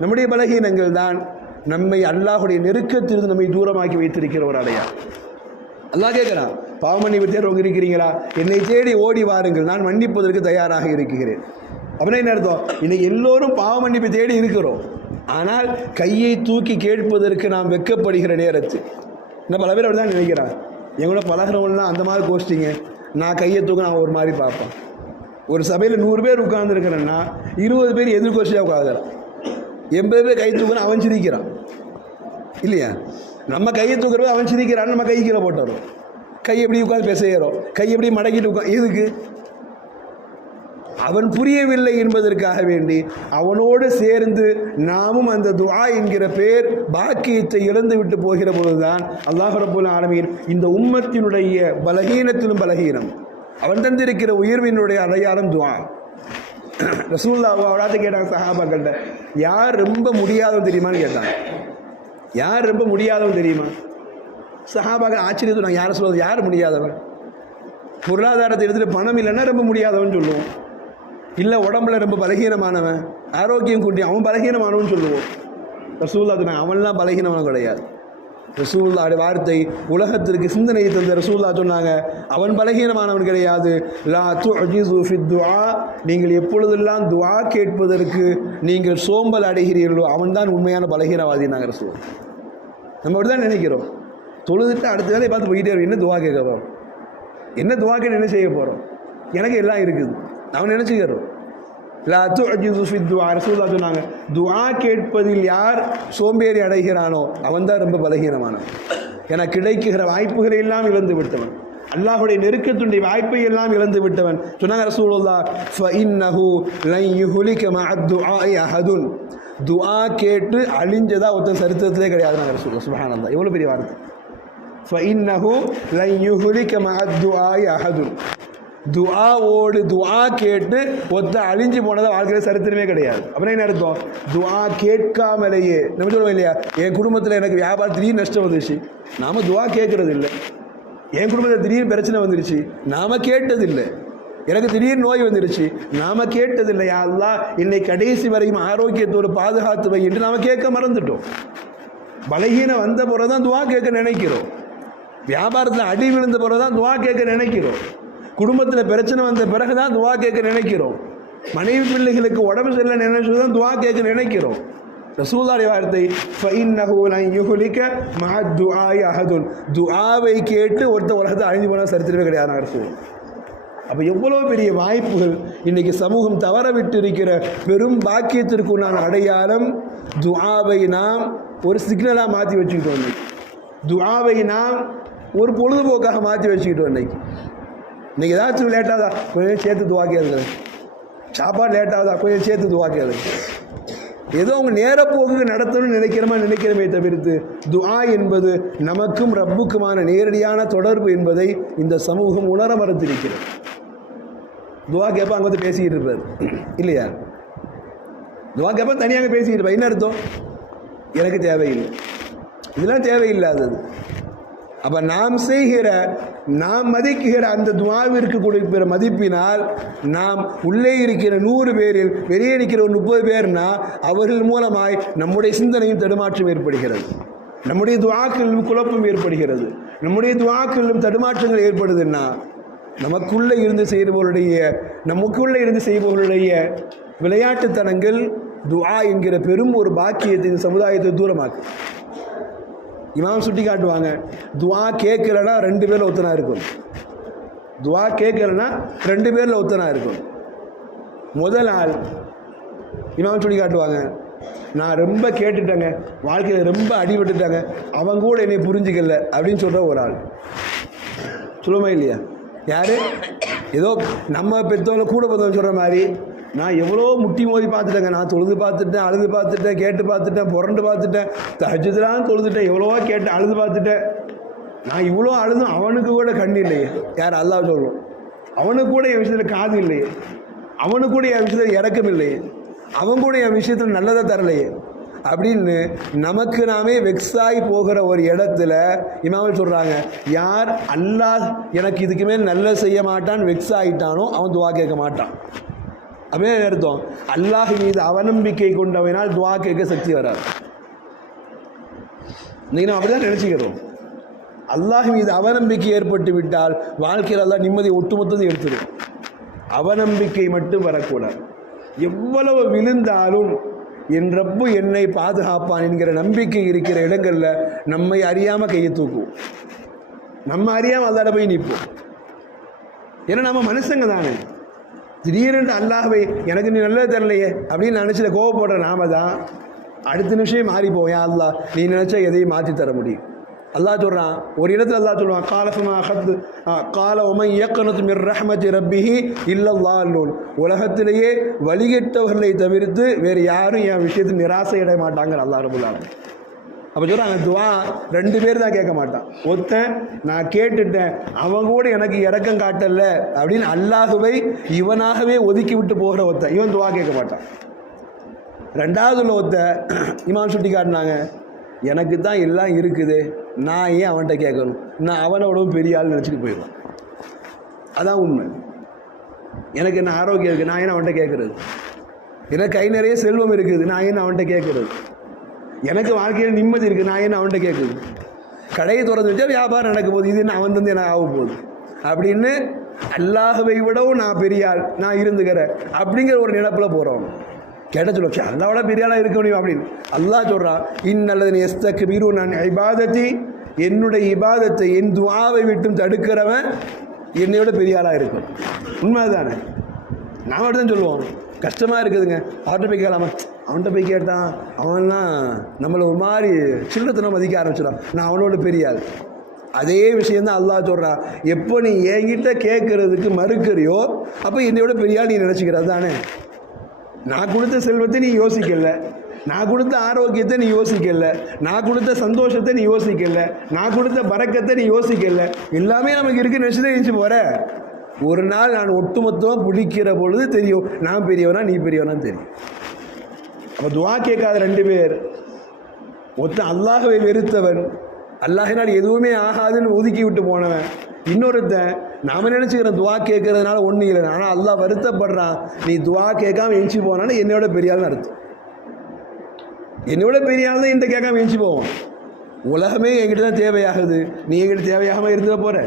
நம்முடைய பலகீனங்கள் தான் நம்மை அல்லாஹுடைய நெருக்கத்திலிருந்து நம்மை தூரமாக்கி வைத்திருக்கிற ஒரு அடையாளம். அல்லாஹ் கேட்குறான், பாவ மன்னிப்பு தேடுறவங்க இருக்கிறீங்களா, என்னை தேடி ஓடி வாருங்கள், நான் மன்னிப்பதற்கு தயாராக இருக்கிறேன். அப்படின்னா என்ன அர்த்தம்? இன்னைக்கு எல்லோரும் பாவ மன்னிப்பு தேடி இருக்கிறோம், ஆனால் கையை தூக்கி கேட்பதற்கு நாம் வெட்கப்படுகிற நேரத்தில் இன்னும் பல பேர் அப்படி தான் நினைக்கிறாங்க. எங்களோட பழகிறவங்களாம் அந்த மாதிரி கோஷ்டிங்க, நான் கையை தூக்க நான் ஒரு மாதிரி பார்ப்பேன். ஒரு சபையில் 100 பேர் உட்கார்ந்துருக்கிறேன்னா 20 பேர் எதிர்கோஷ்டியாக உட்காந்துறான், 80 பேர் கை தூக்கணும், அவன் சிரிக்கிறான் இல்லையா? நம்ம கையை தூக்குறப்ப அவன் சிரிக்கிறான்னு நம்ம கை கீழே போட்டுறோம், கை எப்படி உட்காந்து பேசுகிறோம், கை எப்படி மடக்கிட்டு உட்காந்து, எதுக்கு? அவன் புரியவில்லை என்பதற்காக வேண்டி அவனோடு சேர்ந்து நாமும் அந்த துஆ என்கிற பேர் பாக்கியத்தை இழந்து விட்டு போகிற பொழுதுதான் அல்லாஹ் ரப்புல் ஆலமீன் இந்த உம்மத்தினுடைய பலகீனத்திலும் பலகீனம், அவன் தந்திருக்கிற உயர்வினுடைய அடையாளம் துஆ. ரசூலுல்லாஹ் அவராத கேட்டாங்க சஹாபாக்கள்கிட்ட, யார் ரொம்ப முடியாதவன் தெரியுமான்னு கேட்டாங்க. யார் ரொம்ப முடியாதவன் தெரியுமா? சஹாபாக்கள் ஆச்சரியத்தை நான் யாரை சொல்வது, யார் முடியாதவன்? பொருளாதாரத்தை எடுத்துகிட்டு பணம் இல்லைன்னா ரொம்ப முடியாதவன் சொல்லுவோம். இல்லை உடம்புல ரொம்ப பலகீனமானவன், ஆரோக்கியம் கூட்டி அவன் பலகீனமானவன் சொல்லுவோம். ரசூலுல்லாஹ் சொன்னாங்க அவன்லாம் பலகீனமான கிடையாது. ரசூலுல்லாஹ்வுடைய வார்த்தை உலகத்திற்கு சிந்தனையை தந்த ரசூலுல்லாஹ் சொன்னாங்க அவன் பலகீனமானவன் கிடையாது. லா துஅஜிஸு ஃபித் துஆ, நீங்கள் எப்பொழுதெல்லாம் துஆ கேட்பதற்கு நீங்கள் சோம்பல் அடைகிறீர்களோ அவன்தான் உண்மையான பலகீனவாதி. நாங்கள் ரசூல் நம்ம அப்படி தான் நினைக்கிறோம். தொழுதுட்டு அடுத்த வேலையை பார்த்து போயிட்டே இருக்கும். என்ன துஆ கேட்க போகிறோம், என்ன துஆ கேட்டு என்ன செய்ய போகிறோம், எனக்கு எல்லாம் இருக்குது அவன் நினச்சிக்கிறோம். லா துஅஜிஸு ஃபித் துஆ, ரசூலுல்லாஹ் சொன்னாங்க துஆ கேட்பதில் யார் சோம்பேறி அடைகிறானோ அவன்தான் ரொம்ப பலகீனமானவன். என கிடைக்கிற வாய்ப்புகளை எல்லாம் இழந்து விட்டவன், அல்லாஹ்வுடைய நெருக்கத்துடைய வாய்ப்பை எல்லாம் இழந்து விட்டவன். சொன்னாங்க ரசூலுல்லாஹ் ஃபஇன்னஹு லன் யுஹ்லிக மஅத் துஆஇ அஹதுன், துஆ கேட்டு அழிஞ்சதா ஒருத்தன் சரித்திரத்திலே கிடையாது. நாங்கள் ரசூலுல்லாஹ் சுப்ஹானல்லாஹ் எவ்வளோ பெரிய வார்த்தை. ஃபஇன்னஹு லன் யுஹ்லிக மஅத் துஆஇ அஹதுன், துஆவோடு துஆ கேட்டு ஒத்த அழிஞ்சு போனதா வாழ்க்கையில் சரித்திரமே கிடையாது. அப்புறம் என்ன அர்த்தம்? துஆ கேட்காமலேயே நம்ம சொல்லுவோம் இல்லையா, என் குடும்பத்தில் எனக்கு வியாபாரம் திடீர்னு நஷ்டம் வந்துருச்சு, நாம துஆ கேட்கறது இல்லை. என் குடும்பத்தில் திடீர்னு பிரச்சனை வந்துருச்சு, நாம கேட்டதில்லை. எனக்கு திடீர்னு நோய் வந்துருச்சு, நாம கேட்டதில்லை. யா அல்லாஹ் என்னை கடைசி வரைக்கும் ஆரோக்கியத்தோடு பாதுகாத்து வை என்று நாம கேட்க மறந்துட்டோம். பலகீனம் வந்த பிறகு தான் துஆ கேட்க நினைக்கிறோம். வியாபாரத்தில் அடி விழுந்த பிறகு தான் துஆ கேட்க நினைக்கிறோம். குடும்பத்தில் பிரச்சனை வந்த பிறகு தான் துஆ கேட்க நினைக்கிறோம். மனைவி பிள்ளைகளுக்கு உடம்பு சரியில்லை நினைச்சு தான் துஆ கேட்க நினைக்கிறோம். ரசூலுல்லாஹ்வுடைய வார்த்தை ஃபஇன்னஹு லன் யுஹ்லிக மஅத் துஆஇ அஹதுன், துஆவை கேட்டு ஒருத்த உலகத்தை அழிஞ்சு போனால் சரித்திரமே கிடையாது. ரசூல் அப்போ எவ்வளோ பெரிய வாய்ப்புகள் இன்றைக்கி சமூகம் தவற விட்டு இருக்கிற பெரும் பாக்கியத்திற்குண்டான அடையாளம். துஆவை நாம் ஒரு சிக்னலாக மாற்றி வச்சுக்கிட்டோம். துஆவை நாம் ஒரு பொழுதுபோக்காக மாற்றி வச்சுக்கிட்டோம். இன்னைக்கு ஏதாச்சும் லேட்டாதா கொஞ்சம் சேர்த்து துஆ கேளுங்க, சாப்பாடு லேட்டாகுதா கொஞ்சம் சேர்த்து துஆ கேளுங்க. ஏதோ அவங்க நேரப்போக்கு நடத்தணும்னு நினைக்கிறோமே தவிர்த்து துஆ என்பது நமக்கும் ரப்புக்குமான நேரடியான தொடர்பு என்பதை இந்த சமூகம் உணர மறுத்திருக்கிறது. துஆ கேட்பா அங்கே வந்து பேசிக்கிட்டு இருப்பார் இல்லையா? துஆ கேட்பா தனியாக பேசிக்கிட்டு இருப்பா. என்ன அர்த்தம்? எனக்கு தேவையில்லை, இதெல்லாம் தேவையில்லாதது. அப்போ நாம் செய்கிற, நாம் மதிக்குகிற அந்த துஆவிற்கு கொடுக்கிற மதிப்பினால் நாம் உள்ளே இருக்கிற 100 பேரில் வெளியே இருக்கிற ஒரு 30 பேர்னா அவர்கள் மூலமாய் நம்முடைய சிந்தனையும் தடுமாற்றம் ஏற்படுகிறது, நம்முடைய துஆக்களிலும் குழப்பம் ஏற்படுகிறது, நம்முடைய துஆக்களிலும் தடுமாற்றங்கள் ஏற்படுதுன்னா நமக்குள்ளே இருந்து செய்பவர்களுடைய விளையாட்டுத்தனங்கள் துஆ என்கிற பெரும் ஒரு பாக்கியத்தின் சமுதாயத்தை தூரமாக்கும். இமாம் சுட்டி காட்டுவாங்க, துஆ கேட்கலன்னா 2 பேரில் ஒத்தனா இருக்கும். துஆ கேட்கலன்னா 2 பேரில் ஒத்தனா இருக்கும். முதல் ஆள் இமாம் சுட்டி காட்டுவாங்க, நான் ரொம்ப கேட்டுட்டேங்க, வாழ்க்கையில் ரொம்ப அடிபட்டுட்டாங்க, அவங்க கூட என்னை புரிஞ்சுக்கல அப்படின்னு சொல்கிற ஒரு ஆள். சொல்லுமா இல்லையா? யார்? ஏதோ நம்ம பெற்றவங்க கூட பெற்றவங்க சொல்கிற மாதிரி நான் எவ்வளோ முட்டி மோதி பார்த்துட்டேங்க, நான் தொழுது பார்த்துட்டேன், அழுது பார்த்துட்டேன், கேட்டு பார்த்துட்டேன், புரண்டு பார்த்துட்டேன், தஹஜ்ஜுத்லாம் தொழுதுட்டேன், எவ்வளோவா கேட்டு அழுது பார்த்துட்டேன், நான் இவ்வளோ அழுதும் அவனுக்கு கூட கண் இல்லையே. யார்? அல்லாஹ் சொல்லும். அவனுக்கு கூட என் விஷயத்தில் காது இல்லையே, அவனுக்கு கூட என் விஷயத்தில் இரக்கம் இல்லையே, அவன் கூட என் விஷயத்தில் நல்லதை தரலையே அப்படின்னு நமக்கு நாமே வெக்ஸாகி போகிற ஒரு இடத்துல இமாமல் சொல்கிறாங்க, யார் அல்லாஹ் எனக்கு இதுக்கு மேல் நல்ல செய்ய மாட்டான் வெக்ஸ் ஆகிட்டானோ அவன் துஆ கேட்க மாட்டான். அப்படியே அர்த்தம், அல்லாஹ் மீது அவநம்பிக்கை கொண்டவனால் துஆ கேட்க சக்தி வராது. நீங்கள் அப்படிதான் நினச்சிக்கிறோம். அல்லாஹ் மீது அவநம்பிக்கை ஏற்பட்டு விட்டால் வாழ்க்கையில் அல்லாஹ் நிம்மதி ஒட்டுமொத்தத்தை எடுத்துடும். அவநம்பிக்கை மட்டும் வரக்கூடாது. எவ்வளவு விழுந்தாலும் என் ரப்பு என்னை பாதுகாப்பான் என்கிற நம்பிக்கை இருக்கிற இடங்களில் நம்மை அறியாமல் கையை தூக்குவோம், நம்ம அறியாமல் அல்லாஹ்ட்ட போய் நிற்போம். ஏன்னா நம்ம மனுஷங்க தானே. திடீரென்று அல்லாஹ்வை எனக்கு நீ நல்லது தரலையே அப்படின்னு நினச்சில கோவப்படுற நாம தான் அடுத்த நிமிஷம் மாறி போவோம். யா அல்லாஹ் நீ நினச்சா எதையும் மாற்றி தர முடியும். அல்லாஹ் சொல்கிறான், ஒரு இடத்துல அல்லாஹ் சொல்லுவான், கால உமை இயக்கணத்து மிர் ரஹ்மத்தி ரப்பிஹி இல்லல்லாஹ், உலகத்திலேயே வழிகெட்டவர்களை தவிர்த்து வேறு யாரும் என் விஷயத்தில் நிராசை அடைய மாட்டாங்க அல்லாஹ் ரப்பல் ஆலமீன். அப்போ சொல்கிறாங்க, துஆ 2 பேர் தான் கேட்க மாட்டான். ஒருத்தன் நான் கேட்டுட்டேன், அவங்க கூட எனக்கு இரக்கம் காட்டல அப்படின்னு அல்லாஹுவை இவனாகவே ஒதுக்கி விட்டு போகிற ஒருத்தன், இவன் துஆ கேட்க மாட்டான். ரெண்டாவது உள்ள இமாம் சுட்டி காட்டினாங்க, எனக்கு தான் எல்லாம் இருக்குது, நான் ஏன் அவன்கிட்ட கேட்கணும், நான் அவனோடவும் பெரிய ஆள் நினச்சிட்டு போயிடுவான். அதான் உண்மை. எனக்கு என்ன ஆரோக்கியம் இருக்குது, நான் ஏன் அவன்கிட்ட கேட்குறது, எனக்கு கை நிறைய செல்வம் இருக்குது, நான் ஏன் அவன்கிட்ட கேட்குறது, எனக்கு வாழ்க்கையில் நிம்மதி இருக்குது, நான் ஏன் அவன்கிட்ட கேட்குறது, கடையை திறந்து வச்சா வியாபாரம் நடக்க போகுது, இது என்ன அவன் வந்து எனக்கு ஆக போகுது அப்படின்னு அல்லாஹ்வை விடவும் நான் பெரிய ஆள், நான் இருந்துக்கிறேன் அப்படிங்கிற ஒரு நினைப்பில் போகிறோம். கேட்ட சொல்ல அல்லாவோட பெரிய ஆளாக இருக்க முடியும் அப்படின்னு அல்லாஹ் சொல்கிறான், இன்னல்லது எஸ்தக்பீரு நான் இபாதத்தி, என்னுடைய இபாதத்தை என் துஆவை விட்டும் தடுக்கிறவன் என்னையோட பெரிய ஆளாக இருக்கும். உண்மை தானே? நாம் அப்படி தான் சொல்லுவோம். கஷ்டமாக இருக்குதுங்க, அவர்கிட்ட போய் கேட்கலாமா, அவன்கிட்ட போய் கேட்டான் அவன்லாம் நம்மளை ஒரு மாதிரி சில்லத்தனம் மதிக்க ஆரம்பிச்சிடான், நான் அவனோட பெரிய ஆள். அதே விஷயந்தான் அல்லாஹ் சொல்கிறான், எப்போ நீ என்கிட்ட கேட்கறதுக்கு மறுக்கிறியோ அப்போ என்னையோட பெரிய ஆள் நீ நினச்சிக்கிறது தானே. நான் கொடுத்த செல்வத்தை நீ யோசிக்கல, நான் கொடுத்த ஆரோக்கியத்தை நீ யோசிக்கல, நான் கொடுத்த சந்தோஷத்தை நீ யோசிக்கல, நான் கொடுத்த பரக்கத்தை நீ யோசிக்கல, எல்லாமே நமக்கு இருக்குன்னு நினச்சிதான் நினச்சி போகிற. ஒரு நாள் நான் ஒட்டுமொத்தமாக பிடிக்கிற பொழுது தெரியும் நான் பெரியவனா நீ பெரியவனான்னு தெரியும். அப்போ துவா கேட்காத ரெண்டு பேர், ஒருத்தன் அல்லாஹ்வை வெறுத்தவன், அல்லாஹினால் எதுவுமே ஆகாதுன்னு ஒதுக்கி விட்டு போனவன், இன்னொருத்தன் நாம் நினச்சிக்கிறேன் துவா கேட்கறதுனால ஒன்றும் இல்லை, ஆனால் அல்லாஹ் வருத்தப்படுறான், நீ துவா கேட்காம எஞ்சி போனான்னு என்னோட பெரிய ஆள்னு அர்த்தம். என்னோட பெரிய ஆள் தான் என்கிட்ட கேட்காம எஞ்சி போவோம். உலகமே என்கிட்ட தான் தேவையாகுது, நீ என்கிட்ட தேவையாகாமல் இருந்துட போகிற.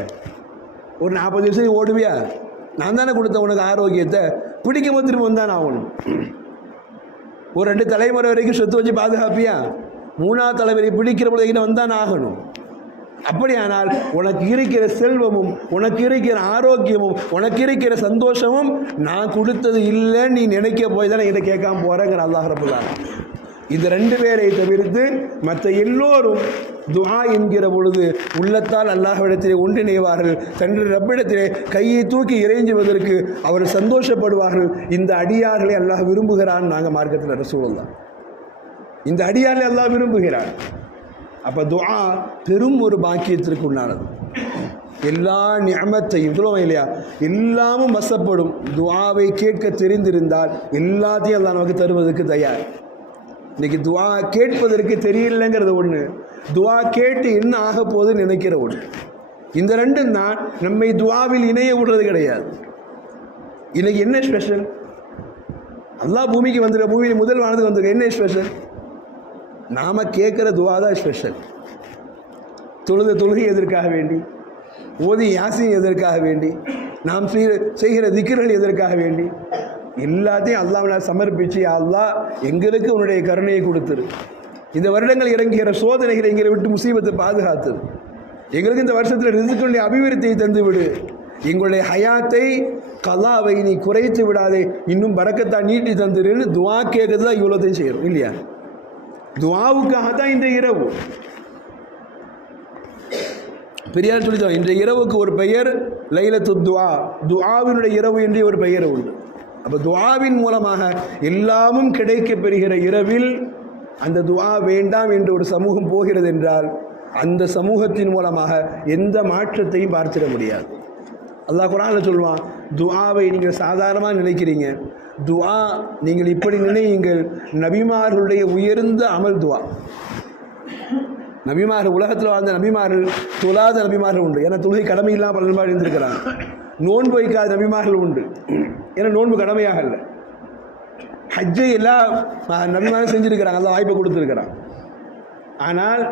ஒரு 40 வருஷம் ஓடுவியா? நான் தானே கொடுத்த உனக்கு ஆரோக்கியத்தை, பிடிக்கும் போது திரும்ப வந்தான் ஆகணும். ஒரு 2 தலைமுறை வரைக்கும் சொத்து வச்சு பாதுகாப்பியா? 3ஆவது தலைவரை பிடிக்கிற பொழுது வந்தான் ஆகணும். அப்படியானால் உனக்கு இருக்கிற செல்வமும் உனக்கு இருக்கிற ஆரோக்கியமும் உனக்கு இருக்கிற சந்தோஷமும் நான் கொடுத்தது இல்லைன்னு நீ நினைக்க போய் தானே இதை கேட்காம போகிறேங்கிற அல்லாஹ் ரப்பல் ஆலமீன். இந்த 2 பேரை தவிர்த்து மற்ற எல்லோரும் துஆ என்கிற பொழுது உள்ளத்தால் அல்லாஹ்விடத்திலே ஒன்றிணைவார்கள், தன்னுடைய ரப்பிடத்திலே கையை தூக்கி இறைஞ்சுவதற்கு அவர் சந்தோஷப்படுவார்கள். இந்த அடியார்களை அல்லாஹ் விரும்புகிறான். நாங்கள் மார்க்கத்தில் ரசூலுல்லாஹ் இந்த அடியார்களை அல்லாஹ் விரும்புகிறார். அப்போ துஆ பெரும் ஒரு பாக்கியத்திற்கு உண்டானது. எல்லா நிஅமத்தையும் சொல்லுவோம் இல்லையா, எல்லாமும் வசப்படும். துஆவை கேட்க தெரிந்திருந்தால் எல்லாத்தையும் அல்லாஹ் நமக்கு தருவதற்கு தயார். இன்றைக்கி துஆ கேட்பதற்கு தெரியலைங்கிறது ஒன்று, துஆ கேட்டு என்ன ஆக போகுதுன்னு நினைக்கிற ஒன்று. இந்த ரெண்டும் தான் நம்மை துஆவில் இணைய விடுறது கிடையாது. இன்னைக்கு என்ன ஸ்பெஷல்? அல்லாஹ் பூமிக்கு வந்துடுற, பூமியில் முதல் வானத்துக்கு வந்துருக்க, என்ன ஸ்பெஷல்? நாம் கேட்குற துஆ தான் ஸ்பெஷல். தொழுகை எதற்காக வேண்டி, ஓதி யாசின் எதற்காக வேண்டி, நாம் செய்கிற திக்ர்கள் எதற்காக வேண்டி, எல்லாத்தையும் அல்லாஹ்வினால் சமர்ப்பித்து, அல்லாஹ் எங்களுக்கு உன்னுடைய கருணையை கொடுத்துரு, இந்த வருடங்கள் இறங்குகிற சோதனைகளை எங்களை விட்டு முசீபத்தை பாதுகாத்துரு, எங்களுக்கு இந்த வருஷத்தில் ரிஸ்குடைய அபிவிருத்தியை தந்து விடு, எங்களுடைய ஹயாத்தை கலாவை நீ குறைத்து விடாதே, இன்னும் பரக்கத்தா நீட்டி தந்துருன்னு துஆ கேட்கறது தான் இவ்வளோத்தையும் செய்கிறோம் இல்லையா? துஆவுக்காக தான் இந்த இரவு. பெரியார் சொல்லித்தோம், இன்றைய இரவுக்கு ஒரு பெயர் லைலத்து துஆ, துஆவினுடைய இரவு என்று ஒரு பெயர் உண்டு. அப்போ துஆவின் மூலமாக எல்லாமும் கிடைக்க பெறுகிற இரவில் அந்த துஆ வேண்டாம் என்று ஒரு சமூகம் போகிறது என்றால் அந்த சமூகத்தின் மூலமாக எந்த மாற்றத்தையும் பார்த்திட முடியாது. அல்லாஹ் குர்ஆனில் சொல்வான், துஆவை நீங்கள் சாதாரணமாக நினைக்கிறீங்க, துஆ நீங்கள் இப்படி நினையுங்கள், நபிமார்களுடைய உயர்ந்த அமல் துஆ. நபிமார்கள், உலகத்தில் வாழ்ந்த நபிமார்கள், தொழாத நபிமார்கள் உண்டு, ஏன்னா தொழுகை கடமை இல்லாமல் பல நபிமார்கள் இருந்திருக்கிறாங்க. நோன்பு வைக்காத நபிமார்கள் உண்டு, ஏன்னா நோன்பு கடமையாக இல்லை. ஹஜ்ஜை எல்லா நபிமாரும் செஞ்சுருக்கிறாங்க, அந்த வாய்ப்பை கொடுத்துருக்கிறான். ஆனால்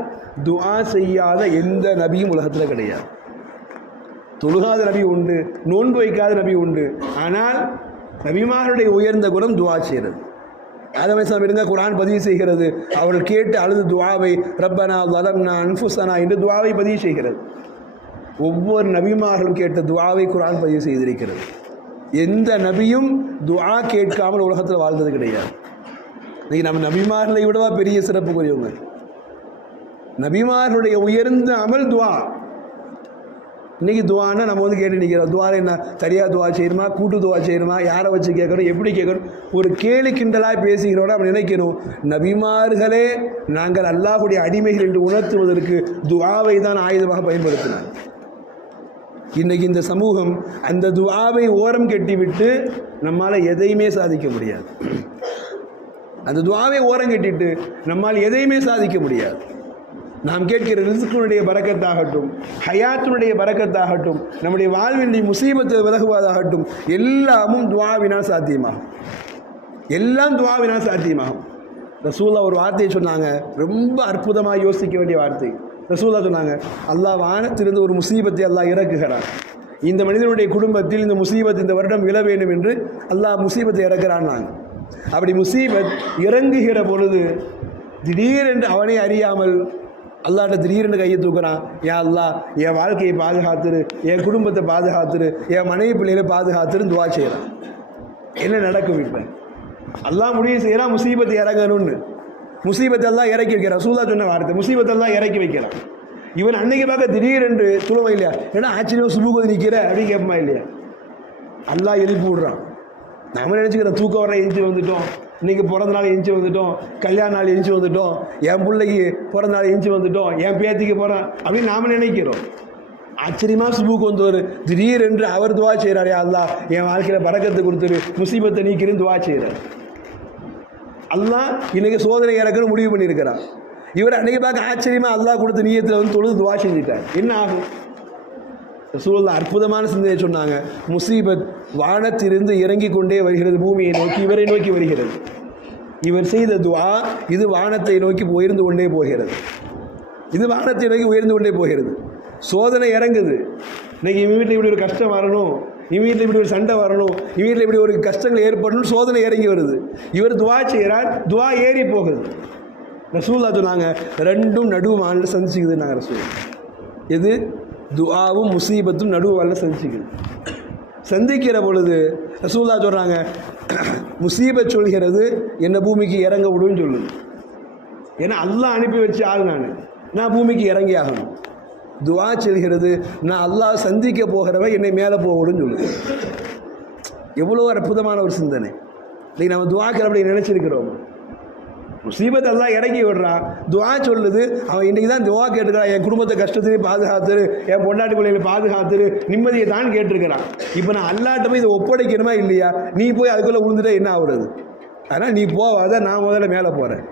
துஆ செய்யாத எந்த நபியும் உலகத்தில் கிடையாது. தொழுகாத நபி உண்டு, நோன்பு வைக்காத நபி உண்டு, ஆனால் நபிமார்களுடைய உயர்ந்த குணம் துஆ செய்கிறது. ஆதம் அலைஹிஸ்ஸலாம் இருங்க குர்ஆன் பதிவு செய்கிறது, அவர்கள் கேட்டு அழுது துஆவை ரப்பனா ஸலம்னா அன்ஃபுஸனா என்று துஆவை பதிவு செய்கிறது. ஒவ்வொரு நபிமார்களும் கேட்ட துஆவை குர்ஆன் பதிவு செய்திருக்கிறது. எந்த நபியும் துஆ கேட்காமல் உலகத்தில் வாழ்ந்தது கிடையாது. இன்னைக்கு நம்ம நபிமார்களை விடவா பெரிய சிறப்புக்குரியவங்க? நபிமார்களுடைய உயர்ந்த அமல் துஆ. இன்றைக்கி துவான்னா நம்ம வந்து கேட்டு நிற்கிறோம், துவாவில் என்ன தனியாக துவா செய்யணுமா, கூட்டு துவா செய்யணுமா, யாரை வச்சு கேட்கணும், எப்படி கேட்கணும், ஒரு கேலி கிண்டலாக பேசுகிறோட நம்ம நினைக்கணும். நபிமார்களே நாங்கள் அல்லாஹ்வுடைய அடிமைகள் என்று உணர்த்துவதற்கு துஆவை தான் ஆயுதமாக பயன்படுத்தினார். இன்றைக்கி இந்த சமூகம் அந்த துஆவை ஓரம் கட்டிவிட்டு நம்மால் எதையுமே சாதிக்க முடியாது. அந்த துஆவை ஓரங்கட்டிட்டு நம்மால் எதையுமே சாதிக்க முடியாது. நாம் கேட்கிற ரிஸ்கினுடைய பரக்கத்தாகட்டும், ஹயாத்தினுடைய பரக்கத்தாகட்டும், நம்முடைய வாழ்வினுடைய முசீபத்தை விலகுவதாகட்டும், எல்லாமும் துஆவினால் சாத்தியமாகும். எல்லாம் துஆவினால் சாத்தியமாகும். ரசூலுல்லாஹ் ஒரு வார்த்தையை சொன்னாங்க, ரொம்ப அற்புதமாக யோசிக்க வேண்டிய வார்த்தை. ரசூலுல்லாஹ் சொன்னாங்க, அல்லாஹ் வானத்திலிருந்து ஒரு முசீபத்தை அல்லாஹ் இறக்குகிறான். இந்த மனிதனுடைய குடும்பத்தில் இந்த முசீபத் இந்த வருடம் விழ வேண்டும் என்று அல்லாஹ் முசீபத்தை இறக்குறான்னாங்க. அப்படி முசீபத் இறங்குகிற பொழுது திடீரென்று அவனை அறியாமல் அல்லாஹ்ட்ட திடீரென்று கையை தூக்குறான். யா அல்லாஹ், என் வாழ்க்கையை பாதுகாத்துரு, என் குடும்பத்தை பாதுகாத்துரு, என் மனைவி பிள்ளைகளை பாதுகாத்துருன்னு துவா செய்கிறான். என்ன நடக்கும்? இப்போ அல்லாஹ் முடிவு செய்யறான் முசீபத்தை இறங்கணும்னு. முசீபத்தை எல்லாம் இறக்கி வைக்கிறான். ரசூலுல்லாஹ் சொன்ன வார்த்தை, முசீபத்தை எல்லாம் இறக்கி வைக்கிறான். இவன் அன்னைக்கு பார்க்க திடீரென்று துளவம் இல்லையா, ஏன்னா ஆச்சரியம் சுபுகதி நிற்கிற அப்படின்னு கேட்பமா இல்லையா? அல்லாஹ் எழுப்பி விடுறான். நம்ம நினச்சிக்கிறோம் தூக்கம் வர எஞ்சி வந்துட்டோம், இன்றைக்கி பிறந்த நாள் எஞ்சி வந்துட்டோம், கல்யாண நாள் எஞ்சி வந்துட்டோம், என் பிள்ளைக்கு பிறந்த நாள் எஞ்சி வந்துட்டோம், என் பேத்திக்கு போகிறேன் அப்படின்னு நாம் நினைக்கிறோம். ஆச்சரியமாக சுபுக்கு வந்தவர் திடீரென்று அவர் துவா செய்கிறார், யா அல்லாஹ் என் வாழ்க்கையில் பரக்கத்தை கொடுத்துரு, முசீபத்தை நீக்கிறேன்னு துவா செய்கிறார். அல்லாஹ் இன்றைக்கி சோதனை இறக்குன்னு முடிவு பண்ணியிருக்கிறான். இவர் அன்றைக்கி பார்க்க ஆச்சரியமாக அல்லாஹ் கொடுத்த நீயத்தில் வந்து தொழுது துவா செஞ்சுட்டார். என்ன ஆகும்? ரசூலுல்லாஹ் அற்புதமான சிந்தனை சொன்னாங்க, முசீபத் வானத்திலிருந்து இறங்கி கொண்டே வருகிறது, பூமியை நோக்கி இவரை நோக்கி வருகிறது. இவர் செய்த துஆ இது வானத்தை நோக்கி உயர்ந்து கொண்டே போகிறது. இது வானத்தை நோக்கி உயர்ந்து கொண்டே போகிறது. சோதனை இறங்குது. இன்னைக்கு இவன் வீட்டில் இப்படி ஒரு கஷ்டம் வரணும், இவன் வீட்டில் இப்படி ஒரு சண்டை வரணும், இவன் வீட்டில் இப்படி ஒரு கஷ்டங்கள் ஏற்படணும், சோதனை இறங்கி வருது. இவர் துஆ செய்கிறார், துஆ ஏறி போகுது. ரசூலுல்லாஹ் சொன்னாங்க, ரெண்டும் நடுவானில் சந்திச்சுக்குது. நாங்கள் ரசூலுல்லாஹ் எது துஆவும் முசீபத்தும் நடுவானில் சந்திச்சுக்குது. சந்திக்கிற பொழுது ரசூலுல்லாஹ் சொல்கிறாங்க, முசீபத் சொல்கிறது என்ன பூமிக்கு இறங்க விடுன்னு சொல்லுது. ஏன்னா அல்லாஹ் அனுப்பி வச்ச ஆள் நான் பூமிக்கு இறங்கி ஆகணும். துஆ சொல்கிறது, நான் அல்லாஹ் சந்திக்க போகிறவன் என்னை மேலே போகணும்னு சொல்லுது. எவ்வளோ அற்புதமான ஒரு சிந்தனை. இன்னைக்கு நம்ம துஆக்கள் அப்படி நினச்சிருக்கிறோம். முசீபத் அல்லாஹ் இறக்கி விடுறான், துஆ சொல்லுது. அவன் இன்றைக்கி தான் துஆ கேட்டுக்கிறான், என் குடும்பத்தை கஷ்டத்தையும் பாதுகாத்துரு, என் பொண்டாட்டி பிள்ளைகளை பாதுகாத்துரு, நிம்மதியை தான் கேட்டிருக்கிறான். இப்போ நான் அல்லாட்ட போய் இதை ஒப்படைக்கணுமா இல்லையா? நீ போய் அதுக்குள்ளே விழுந்துட்டா என்ன ஆகுறது? ஆனால் நீ போவாத, நான் முதல்ல மேலே போகிறேன்.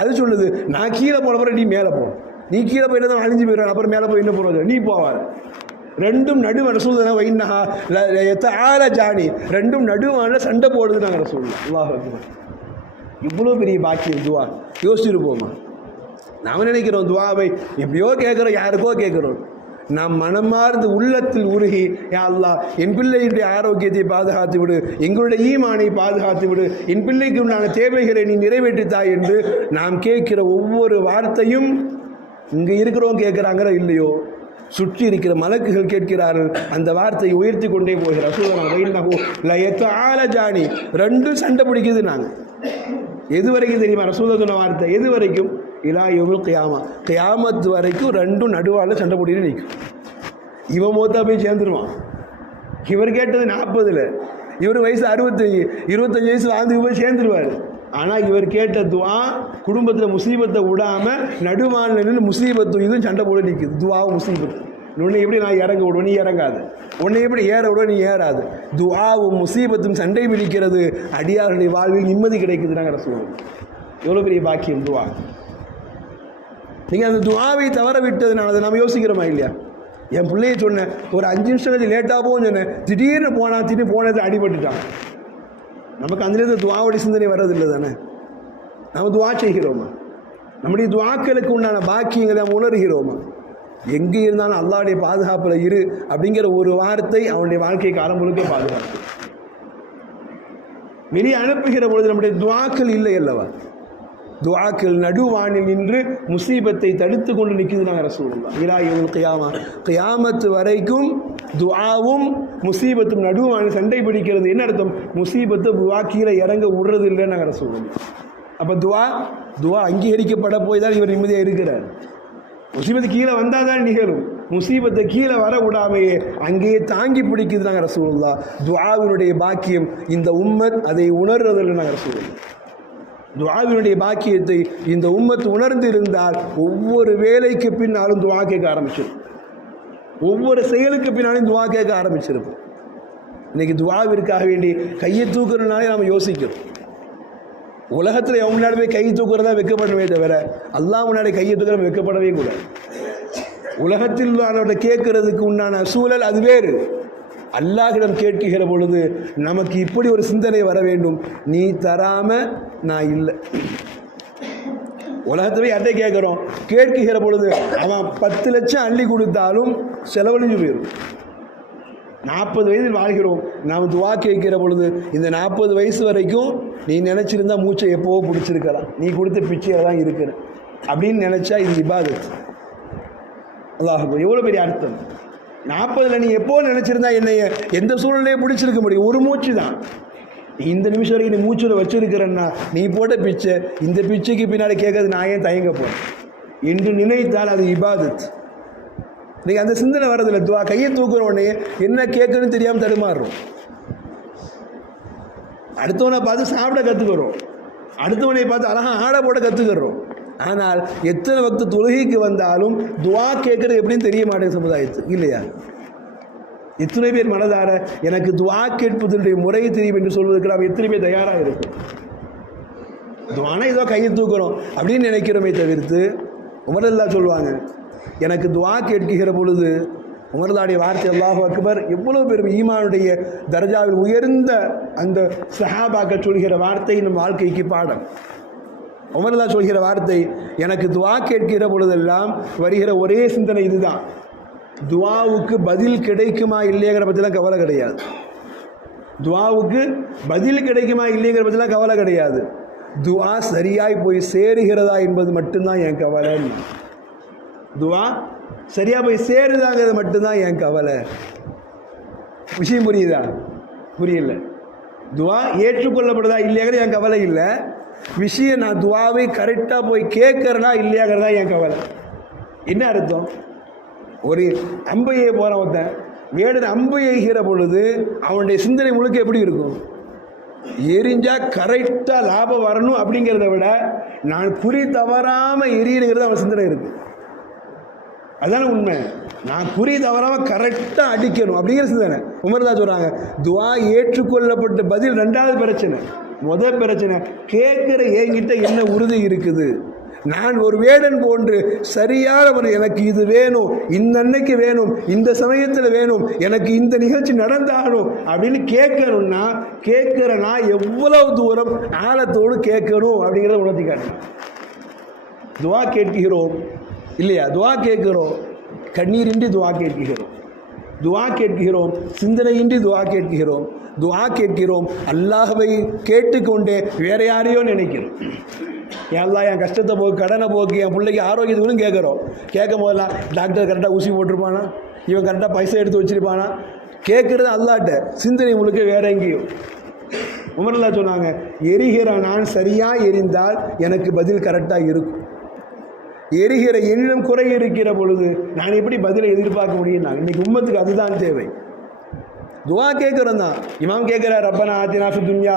அது சொல்லுது, நான் கீழே போன பிறகு நீ மேலே போ. நீ கீழே போயிட்டு தான் அழிஞ்சு போயிடுவேன், அப்புறம் மேலே போய் என்ன போகிறது? நீ போவார். ரெண்டும் நடுவ ரசூலுல்லாஹ் வைன்னஹா லயதஆல ஜானி, ரெண்டும் நடுவான சண்டை போடுது. நாங்கள் ரசூலுல்லாஹ் அல்லாஹ் அக்பர். இவ்வளோ பெரிய பாக்கியம் துஆ. யோசிச்சிருப்போமா? நாம் நினைக்கிறோம் துஆவை எப்படியோ கேட்குறோம், யாருக்கோ கேட்குறோம். நாம் மனமார்ந்து உள்ளத்தில் உருகி, யா அல்லாஹ் என் பிள்ளையுடைய ஆரோக்கியத்தை பாதுகாத்து விடு, எங்களுடைய ஈமானை பாதுகாத்து விடு, என் பிள்ளைக்கு உண்டான தேவைகளை நீ நிறைவேற்றித்தாய் என்று நாம் கேட்கிற ஒவ்வொரு வார்த்தையும் இங்கே இருக்கிறவங்க கேட்குறாங்களோ இல்லையோ, சுற்றி இருக்கிற மலக்குகள் கேட்கிறார்கள். அந்த வார்த்தையை உயர்த்தி கொண்டே போகிறார். ரசூலுல்லாஹ் ஜானி, ரெண்டும் சண்டை பிடிக்குது. நாங்கள் எது வரைக்கும் தெரியுமா ரசூலுல்லாஹ் சொன்ன வார்த்தை? எது வரைக்கும்? இலா யௌமுல் கியாமா, கியாமத்து வரைக்கும் ரெண்டும் நடுவால் சண்டை போட்டின்னு நிற்கும். இவன் மூத்தா போய் சேர்ந்துருவான். இவர் கேட்டது 40, இவர் வயசு 65, 25 வயசு வாழ்ந்து போய் சேர்ந்துருவார். ஆனால் இவர் கேட்ட துஆ குடும்பத்தில் முசீபத்தை விடாமல் நடுவானில் நின்று முசீபத்தும் இதுவும் சண்டை போட நிற்குது. துஆவும் முசீபத்து. உன்னை எப்படி நான் இறங்க விடுவேன், நீ இறங்காது. உன்னை எப்படி ஏற விடுவேன், நீ ஏறாது. துஆவும் முசீபத்தும் சண்டை பிடிக்கிறது. அடியாருடைய வாழ்வில் நிம்மதி கிடைக்குது. நாங்கள் சொல்லுவோம், எவ்வளோ பெரிய பாக்கியம் துஆ. நீங்கள் அந்த துஆவை தவற விட்டதுனால அதை நம்ம யோசிக்கிறோமா இல்லையா? என் பிள்ளையை சொன்னேன், ஒரு 5 நிமிஷம் கழிச்சு லேட்டாக போகும் சொன்னேன், திடீர்னு போனது அடிபட்டுட்டான். நமக்கு அதுலேருந்து துஆவுடைய சிந்தனை வர்றதில்லை தானே? நம்ம துஆ செய்கிறோமா? நம்முடைய துஆக்களுக்கு உண்டான பாக்கியங்களை நம்ம உணர்கிறோமா? எங்கே இருந்தாலும் அல்லாஹ்வுடைய பாதுகாப்பில் இரு அப்படிங்கிற ஒரு வார்த்தை அவனுடைய வாழ்க்கைக்கு ஆரம்பங்களுக்கே பாதுகாப்பு. வெளியே அனுப்புகிற பொழுது நம்முடைய துஆக்கள் இல்லை அல்லவா? துஆக்கள் நடுவானில் நின்று முசீபத்தை தடுத்து கொண்டு நிற்குது. நாங்கள் ரசூலுல்லாஹ் இலா யௌமுல் கியாமா, கியாமத்து வரைக்கும் துஆவும் முசீபத்தும் நடுவானில் சண்டை பிடிக்கிறது. என்ன அர்த்தம்? முசீபத்தை துஆ கீழே இறங்க விடுறது இல்லைன்னு நாங்கள் ரசூலுல்லாஹ். அப்போ துஆ அங்கீகரிக்கப்பட போய் தான் இவர் நிம்மதியாக இருக்கிறார். முசீபத்து கீழே வந்தால் தான் நிகழும். முசீபத்தை கீழே வர விடாமையே அங்கேயே தாங்கி பிடிக்குது. நாங்கள் ரசூலுல்லாஹ். துஆவினுடைய பாக்கியம் இந்த உம்மத் அதை உணர்றதில்லை. நாங்கள் ரசூலுல்லாஹ் துஆவினுடைய பாக்கியத்தை இந்த உம்மத் உணர்ந்து இருந்தால் ஒவ்வொரு வேலைக்கு பின்னாலும் துஆ கேட்க ஆரம்பிச்சிருக்கும். ஒவ்வொரு செயலுக்கு பின்னாலும் துஆ கேட்க ஆரம்பிச்சிருப்போம். இன்னைக்கு துஆவிற்காக வேண்டி கையை தூக்குறதுனாலே நம்ம யோசிக்கிறோம். உலகத்தில் எவன் முன்னாடி போய் கை தூக்குறதா வெக்கப்படவே தவிர அல்லாஹ் முன்னாடி கையை தூக்குறத வெக்கப்படவே கூடாது. உலகத்தில் அவனோட கேட்கறதுக்கு உண்டான சூழல் அது வேறு. அல்லாஹ்விடம் கேட்கிற பொழுது நமக்கு இப்படி ஒரு சிந்தனை வர வேண்டும், நீ தராம நான் இல்லை. உலகத்தில் யார்கிட்ட கேட்குறோம், கேட்கிற பொழுது அவன் 10 லட்சம் அள்ளி கொடுத்தாலும் செலவழிஞ்சு போயிடும். 40 வயதில் வாழ்கிறோம், நாம் துவா கேட்கிற பொழுது இந்த 40 வயசு வரைக்கும் நீ நினச்சிருந்தா மூச்சை எப்போவோ பிடிச்சிருக்கலாம், நீ கொடுத்த பிச்சையாக தான் இருக்கிற அப்படின்னு நினச்சா இது இபாதத். அல்லாஹ் எவ்வளோ பெரிய அர்த்தம். 40ல் நீ எப்போ நினச்சிருந்தா என்னைய எந்த சூழ்நிலையே பிடிச்சிருக்க முடியும், ஒரு மூச்சு தான். இந்த நிமிஷம் வரைக்கும் நீ மூச்சில் வச்சிருக்கிறன்னா நீ போட்ட பிச்சை, இந்த பிச்சைக்கு பின்னாடி கேட்கறது நான் ஏன் தயங்க போகிறேன் என்று நினைத்தால் அது இபாதத். நீங்கள் அந்த சிந்தனை வர்றதில்லை. துவா கையை தூக்குற உடனே என்ன கேட்கணும்னு தெரியாமல் தடுமாறுறோம். அடுத்தவனை பார்த்து சாப்பிட கற்றுக்கிறோம், அடுத்தவனை பார்த்து அழகாக ஆடை போட கற்றுக்கிறோம். ஆனால் எத்தனை வக்து தொழுகைக்கு வந்தாலும் துவா கேட்குறது எப்படின்னு தெரிய மாட்டேங்குது சமுதாயத்துக்கு, இல்லையா? எத்தனை பேர் மனதார எனக்கு துவா கேட்பதனுடைய முறை தெரியும் என்று சொல்வதற்கு நாம் எத்தனை பேர் தயாராக இருக்கும்? துவானா ஏதோ கையை தூக்குறோம் அப்படின்னு நினைக்கிறோமே தவிர்த்து, உமரல்லாஹ் சொல்லுவாங்க, எனக்கு துவா கேட்கிற பொழுது உமரல்லாஹ்வுடைய வார்த்தை அல்லாஹு அக்பர், எவ்வளோ பேர் ஈமானுடைய தர்ஜாவில் உயர்ந்த அந்த சஹாபாக்கள் சொல்கிற வார்த்தை நம் வாழ்க்கைக்கு பாடம். உமரல்லாஹ் சொல்கிற வார்த்தை, எனக்கு துவா கேட்கிற பொழுதெல்லாம் வருகிற ஒரே சிந்தனை இதுதான், துவாவுக்கு பதில் கிடைக்குமா இல்லைங்கிற பற்றிலாம் கவலை கிடையாது. துவாவுக்கு பதில் கிடைக்குமா இல்லைங்கிற பற்றிலாம் கவலை கிடையாது. துவா சரியாய் போய் சேருகிறதா என்பது மட்டும்தான் என் கவலை. துவா சரியாக போய் சேருதாங்கிறது மட்டும்தான் என் கவலை. விஷயம் புரியுதா? புரியல. துவா ஏற்றுக்கொள்ளப்படுதா இல்லையாங்கிறது என் கவலை இல்லை. விஷயம் நான் துவாவை கரெக்டாக போய் கேட்கறனா இல்லையாங்கிறதா என் கவலை. என்ன அர்த்தம்? ஒரு அம்பையை போகிறான் ஒருத்தன், வேடன் அம்பை எய்கிற பொழுது அவனுடைய சிந்தனை முழுக்க எப்படி இருக்கும்? எரிஞ்சால் கரெக்டாக லாபம் வரணும் அப்படிங்கிறத விட நான் குறி தவறாமல் எரியணுங்கிறது அவன் சிந்தனை இருக்குது. அதுதானே உண்மை. நான் குறி தவறாமல் கரெக்டாக அடிக்கணும் அப்படிங்கிற சிந்தனை. உமர்தான் சொல்கிறாங்க, துவா ஏற்றுக்கொள்ளப்பட்ட பதில் 2வது பிரச்சனை. முதல் பிரச்சனை, கேட்குற என்கிட்ட என்ன உறுதி இருக்குது? நான் ஒரு வேடன் போன்று சரியான ஒரு எனக்கு இது வேணும், இந்த அன்னைக்கு வேணும், இந்த சமயத்தில் வேணும், எனக்கு இந்த நிகழ்ச்சி நடந்தாகணும் அப்படின்னு கேட்கணும்னா கேட்குறனா எவ்வளவு தூரம் ஆழத்தோடு கேட்கணும் அப்படிங்கிறத உணர்த்தி காட்டணும். துவா கேட்கிறோம் இல்லையா? துவா கேட்கிறோம், கண்ணீரின்றி துவா கேட்கிறோம். துவா கேட்கிறோம், சிந்தனையின்றி துவா கேட்கிறோம். துவா கேட்கிறோம், அல்லாஹ்வை கேட்டுக்கொண்டே வேற யாரையோ நினைக்கிறோம். எல்லாம் என் கஷ்டத்தை போக்கு, கடனை போக்கு, என் பிள்ளைக்கு ஆரோக்கியத்துக்குன்னு கேட்குறோம். கேட்கும் போதெல்லாம் டாக்டர் கரெக்டாக ஊசி போட்டிருப்பானா, இவன் கரெக்டாக பைசா எடுத்து வச்சுருப்பானா, கேட்குறது அல்லாட்ட, சிந்தனை முழுக்க வேற எங்கேயும். உமரல்லாஹ் சொன்னாங்க, எரிகிற நான் சரியாக எரிந்தால் எனக்கு பதில் கரெக்டாக இருக்கும். எரிகிற என்னிடம் குறை இருக்கிற பொழுது நான் எப்படி பதிலை எதிர்பார்க்க முடியும்? இன்னைக்கு உம்மத்துக்கு அதுதான் தேவை. துவா கேட்குறோம் தான். இமாம் கேட்குறார், ரப்பனா ஆத்தினா ஃபித் துன்யா,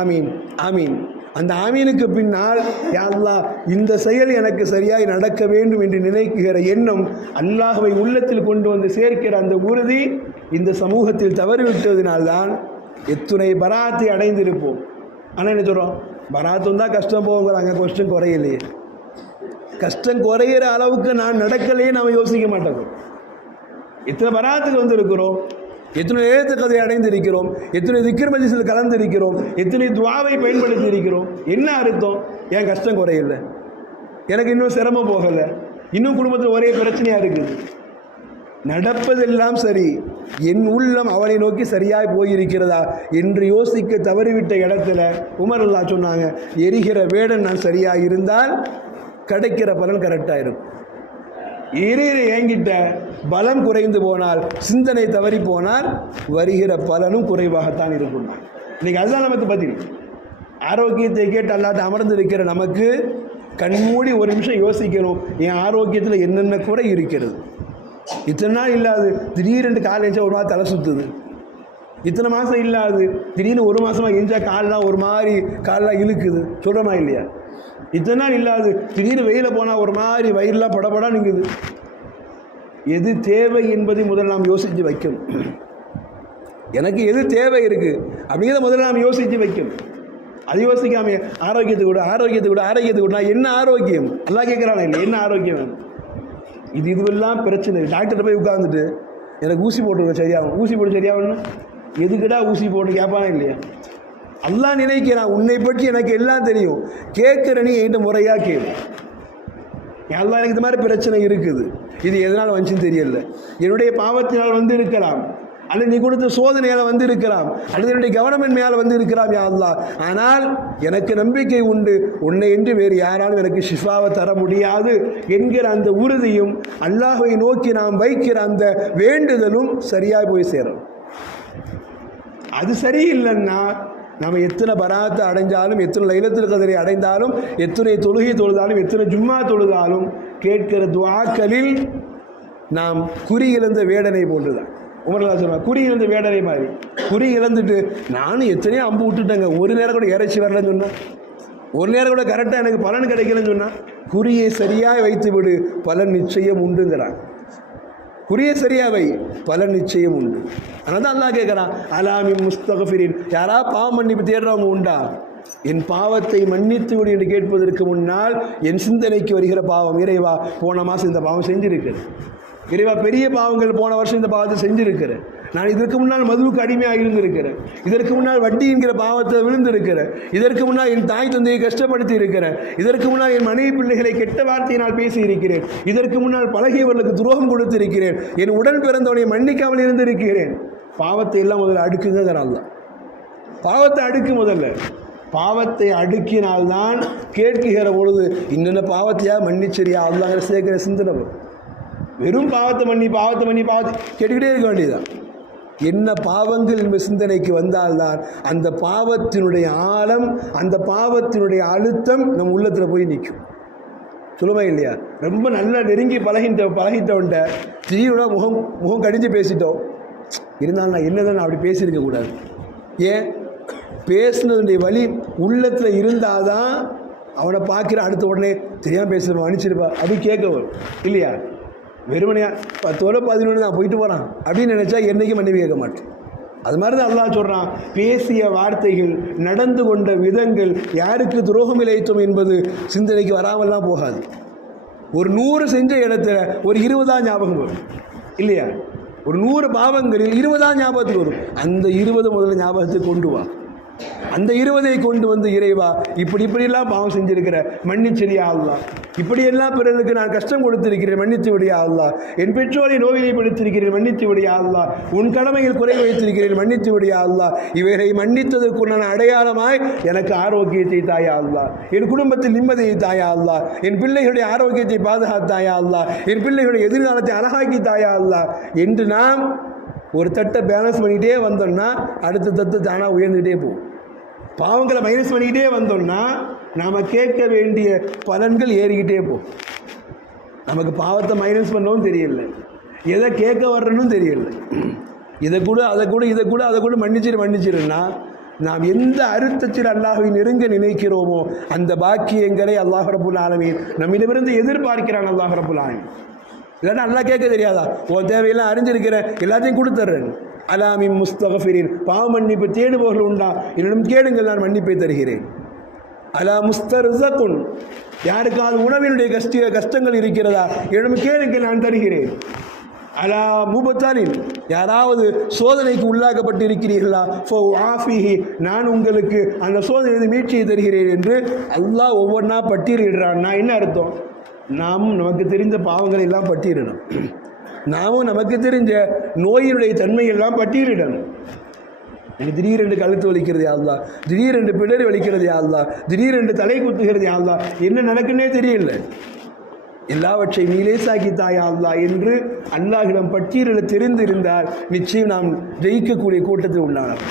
ஆமீன் ஆமீன். அந்த ஆமீனுக்கு பின்னால், யா அல்லாஹ் இந்த செயல் எனக்கு சரியாய் நடக்க வேண்டும் என்று நினைக்கிற எண்ணம், அல்லாஹ்வை உள்ளத்தில் கொண்டு வந்து சேர்க்கிற அந்த உறுதி இந்த சமூகத்தில் தவறிவிட்டதினால்தான் எத்துணை பராத்தை அடைந்திருப்போம். ஆனால் என்ன சொல்கிறோம், பராத்து வந்தால் கஷ்டம் போகிறாங்க, கஷ்டம் குறையிலையே. கஷ்டம் குறையிற அளவுக்கு நான் நடக்கலையே நாம் யோசிக்க மாட்டோம். எத்தனை பராத்துக்கு வந்திருக்கிறோம், எத்தனை எழுத்து கதையை அடைந்திருக்கிறோம், எத்தனை திக்ர் மஜ்லிஸில் கலந்திருக்கிறோம், எத்தனை துவாவை பயன்படுத்தி இருக்கிறோம். என்ன அர்த்தம்? என் கஷ்டம் குறையில்லை, எனக்கு இன்னும் சிரமம் போகலை, இன்னும் குடும்பத்தில் ஒரே பிரச்சனையாக இருக்குது. நடப்பதெல்லாம் சரி, என் உள்ளம் அவனை நோக்கி சரியாய் போயிருக்கிறதா என்று யோசிக்க தவறிவிட்ட இடத்துல உமரல்லாஹ் சொன்னாங்க, எரிகிற வேடன் நான் சரியாக இருந்தால் கிடைக்கிற பலன் கரெக்டாக இருக்கும். ஏங்கிட்ட பலம் குறைந்து போனால், சிந்தனை தவறி போனால் வருகிற பலனும் குறைவாகத்தான் இருக்கும். இன்னைக்கு அதுதான் நமக்கு பதில். ஆரோக்கியத்தை கேட்டு அல்லாட்ட அமர்ந்து இருக்கிற நமக்கு கண்மூடி ஒரு நிமிஷம் யோசிக்கணும், என் ஆரோக்கியத்தில் என்னென்ன குறை இருக்கிறது. இத்தனை நாள் இல்லாது திடீரென்று காலேஜ் ஒரு மாதிரி தலை சுற்றுது, இத்தனை மாதம் இல்லாது திடீர்னு ஒரு மாதமாக எஞ்சா கால்லாம் ஒரு மாதிரி கால்லாம் இழுக்குது, சொல்கிறோமா இல்லையா? இத்தனை நாள் இல்லாது திடீர்னு வெயில போனால் ஒரு மாதிரி வயிறுலாம் படப்படா நிற்குது. எது தேவை என்பதை முதல்ல நாம் யோசித்து வைக்கணும். எனக்கு எது தேவை இருக்குது அப்படிங்கிறத முதல்ல நாம் யோசித்து வைக்கணும். அது யோசிக்காம ஆரோக்கியத்தை கூட நான் என்ன ஆரோக்கியம் எல்லாம் கேட்குறானே இல்லை, என்ன ஆரோக்கியம் வேணும்? இதுவெல்லாம் பிரச்சனை. டாக்டர்கிட்ட போய் உட்காந்துட்டு எனக்கு ஊசி போட்டுருங்க சரியாகும், ஊசி போட்டு சரியாகணும், எதுக்குடா ஊசி போட்டு கேட்பானே இல்லையா? அல்லாஹ் நினைக்கிறான் உன்னை பற்றி எனக்கு எல்லாம் தெரியும், கேட்குற நீ என்கிட்ட முறையாக கேளு. அல்லாஹ் எனக்கு இந்த மாதிரி பிரச்சனை இருக்குது, இது எதனால் வந்துச்சுன்னு தெரியல, என்னுடைய பாவத்தினால் இருக்கலாம், அல்லது நீ கொடுத்த சோதனையால் இருக்கலாம், அல்லது என்னுடைய கவனமின்மையால் இருக்கலாம் யா அல்லாஹ். ஆனால் எனக்கு நம்பிக்கை உண்டு, உன்னை என்று வேறு யாராலும் எனக்கு ஷிஃபாவை தர முடியாது என்கிற அந்த உறுதியும் அல்லாஹ்வை நோக்கி நாம் வைக்கிற அந்த வேண்டுதலும் சரியாக போய் சேரும். அது சரியில்லைன்னா நம்ம எத்தனை பராத்தை அடைஞ்சாலும், எத்தனை லைலத்துல் கத்ரை அடைந்தாலும், எத்தனை தொழுகை தொழுதாலும், எத்தனை ஜும்மா தொழுதாலும் கேட்கிற துஆக்களில் நாம் குறி இழந்த வேடனை போன்றுதான். உமர்லாம் சொல்லுவாங்க, குறி இழந்த வேடனை மாதிரி. குறி இழந்துட்டு நானும் எத்தனையோ அம்பு விட்டுட்டேங்க, ஒரு நேரம் கூட இறைச்சி வரலன்னு சொன்னால், ஒரு நேரம் கூட கரெக்டாக எனக்கு பலன் கிடைக்கலன்னு சொன்னால், குறியை சரியாக வைத்து விடு, பலன் நிச்சயம் உண்டுங்கிறான். குறிய சரியாவை பலன் நிச்சயம் உண்டு. ஆனால் தான் அல்லாஹ் கேட்குறான், அலாமி முஸ்தகஃபிரின், யாரா பாவம் மன்னிப்பு தேடுறவங்க உண்டா? என் பாவத்தை மன்னித்து விடு என்று கேட்பதற்கு முன்னால் என் சிந்தனைக்கு வருகிற பாவம், இறைவா போன மாதம் இந்த பாவம் செஞ்சிருக்கிறேன், இறைவா பெரிய பாவங்கள் போன வருஷம் இந்த பாவத்தை செஞ்சிருக்கிறேன், நான் இதற்கு முன்னால் மதுவுக்கு அடிமையாக இருந்திருக்கிறேன், இதற்கு முன்னால் வட்டி என்கிற பாவத்தை விழுந்திருக்கிறேன், இதற்கு முன்னால் என் தாய் தந்தையை கஷ்டப்படுத்தி இருக்கிறேன், இதற்கு முன்னால் என் மனைவி பிள்ளைகளை கெட்ட வார்த்தையினால் பேசி இருக்கிறேன், இதற்கு முன்னால் பழகியவர்களுக்கு துரோகம் கொடுத்திருக்கிறேன், என் உடன் பிறந்தவனை மன்னிக்காமல் இருந்திருக்கிறேன். பாவத்தை எல்லாம் முதல்ல அடுக்குங்க அல்லாஹ். பாவத்தை அடுக்கு முதல்ல. பாவத்தை அடுக்கினால்தான் கேட்குகிற பொழுது இன்னென்ன பாவத்தையா மன்னிச்சரியா அல்லாஹ் சேர்க்கிற சிந்தனை. வெறும் பாவத்தை பண்ணி கேட்டுக்கிட்டே இருக்க வேண்டியதுதான். என்ன பாவங்கள் என்பது சிந்தனைக்கு வந்தால்தான் அந்த பாவத்தினுடைய ஆழம், அந்த பாவத்தினுடைய அழுத்தம் நம் உள்ளத்தில் போய் நிற்கும். சொல்லுமா இல்லையா? ரொம்ப நல்லா நெருங்கி பழகிட்டவன்ட்ட திடீர்னு முகம் கடிஞ்சு பேசிட்டோம், இருந்தாலும் நான் என்னதான் அப்படி பேசியிருக்கக்கூடாது. ஏன்? பேசுனதுடைய வழி உள்ளத்தில் இருந்தாதான் அவனை பார்க்குற அடுத்த உடனே தெரியாமல் பேசுகிறோம் அனுப்பிச்சிருப்பா அப்படி கேட்க வரும் இல்லையா? வெறுமனையா 10 11 நான் போயிட்டு போகிறான் அப்படின்னு நினச்சா என்றைக்கும் மன்னிப்பு கேட்க மாட்டேன். அது மாதிரி தான் அல்லாஹ் சொல்கிறான், பேசிய வார்த்தைகள், நடந்து கொண்ட விதங்கள், யாருக்கு துரோகம் இழைத்தோம் என்பது சிந்தனைக்கு வராமல்லாம் போகாது. ஒரு 100 செஞ்ச இடத்துல ஒரு 20 ஞாபகம் வரும் இல்லையா? ஒரு 100 பாவங்களில் 20 ஞாபகத்துக்கு வரும். அந்த 20 முதல்ல ஞாபகத்துக்கு கொண்டு வா. அந்த 20ஐ கொண்டு வந்து இறைவா இப்படியெல்லாம் பாவம் செஞ்சிருக்கிற மன்னிச்சரியா அல்லாஹ், இப்படியெல்லாம் பிறருக்கு நான் கஷ்டம் கொடுத்திருக்கிறேன் மன்னித்து விடியா அல்லாஹ், என் பெற்றோரை நோயிலைப்படுத்திருக்கிறேன் மன்னித்து விடியா அல்லாஹ், உன் கடமையில் குறை வைத்திருக்கிறேன் மன்னித்து விடியா அல்லாஹ், இவைகளை மன்னித்ததற்குண்டான அடையாளமாய் எனக்கு ஆரோக்கியத்தை தாயா அல்லாஹ், என் குடும்பத்தில் நிம்மதியை தாயா அல்லாஹ், என் பிள்ளைகளுடைய ஆரோக்கியத்தை பாதுகாத்தாயா அல்லாஹ், என் பிள்ளைகளுடைய எதிர்காலத்தை அழகாக்கி தாயா அல்லாஹ் என்று நாம் ஒரு தட்டை பேலன்ஸ் பண்ணிக்கிட்டே வந்தோம்னா அடுத்த தட்டு தானாக உயர்ந்துகிட்டே போகும். பாவங்களை மைனஸ் பண்ணிக்கிட்டே வந்தோம்னா நாம் கேட்க வேண்டிய பலன்கள் ஏறிக்கிட்டே போகும். நமக்கு பாவத்தை மைனஸ் பண்ணவும் தெரியல, எதை கேட்க வர்றனும் தெரியல. இதை கூட மன்னிச்சிருன்னா நாம் எந்த அர்த்தத்தில் அல்லாஹ்வை நெருங்க நினைக்கிறோமோ அந்த பாக்கியங்களை அல்லாஹ் ரப்புல் ஆலமீன் நம்மிடமிருந்து எதிர்பார்க்கிறான். அல்லாஹ் ரப்புல் ஆலமீன் இல்லைன்னா நல்லா கேட்க தெரியாதா? உன் தேவையெல்லாம் அறிஞ்சிருக்கிறேன், எல்லாத்தையும் கொடுத்துட்றேன். அலாமி முஸ்தகஃபிரின், பாவ மன்னிப்பு தேடுபவர்கள் உண்டா? என்னிடம் கேளுங்கள், நான் மன்னிப்பை தருகிறேன். அலா முஸ்தர்ஸகுன், யாருக்காவது உணவினுடைய கஷ்டங்கள் இருக்கிறதா? என்னிடம் கேளுங்கள், நான் தருகிறேன். அலா முபத்தலின், யாராவது சோதனைக்கு உள்ளாக்கப்பட்டு இருக்கிறீர்களா? ஃபோ ஆஃபிஹி, நான் உங்களுக்கு அந்த சோதனை மீட்சியை தருகிறேன் என்று அல்லாஹ் ஒவ்வொன்றா பட்டியலிடுறான். நான் என்ன அர்த்தம்? நமக்கு தெரிந்த பாவங்களை எல்லாம் பட்டியலிடணும். நாமும் நமக்கு தெரிஞ்ச நோயினுடைய தன்மையெல்லாம் பட்டியலிடணும். எனக்கு திடீரென்று கழுத்து வலிக்கிறது யா அல்லாஹ், திடீரென்று பிடரி வலிக்கிறது யா அல்லாஹ், திடீரென்று தலை குத்துகிறது யா அல்லாஹ், என்ன நடக்குன்னே தெரியல, எல்லாவற்றை நீலேசாக்கி தாயா அல்லாஹ் என்று அல்லாஹ்விடம் பட்டியலிட தெரிந்திருந்தால் நிச்சயம் நாம் ஜெயிக்கக்கூடிய கூட்டத்தில் உண்டானார்.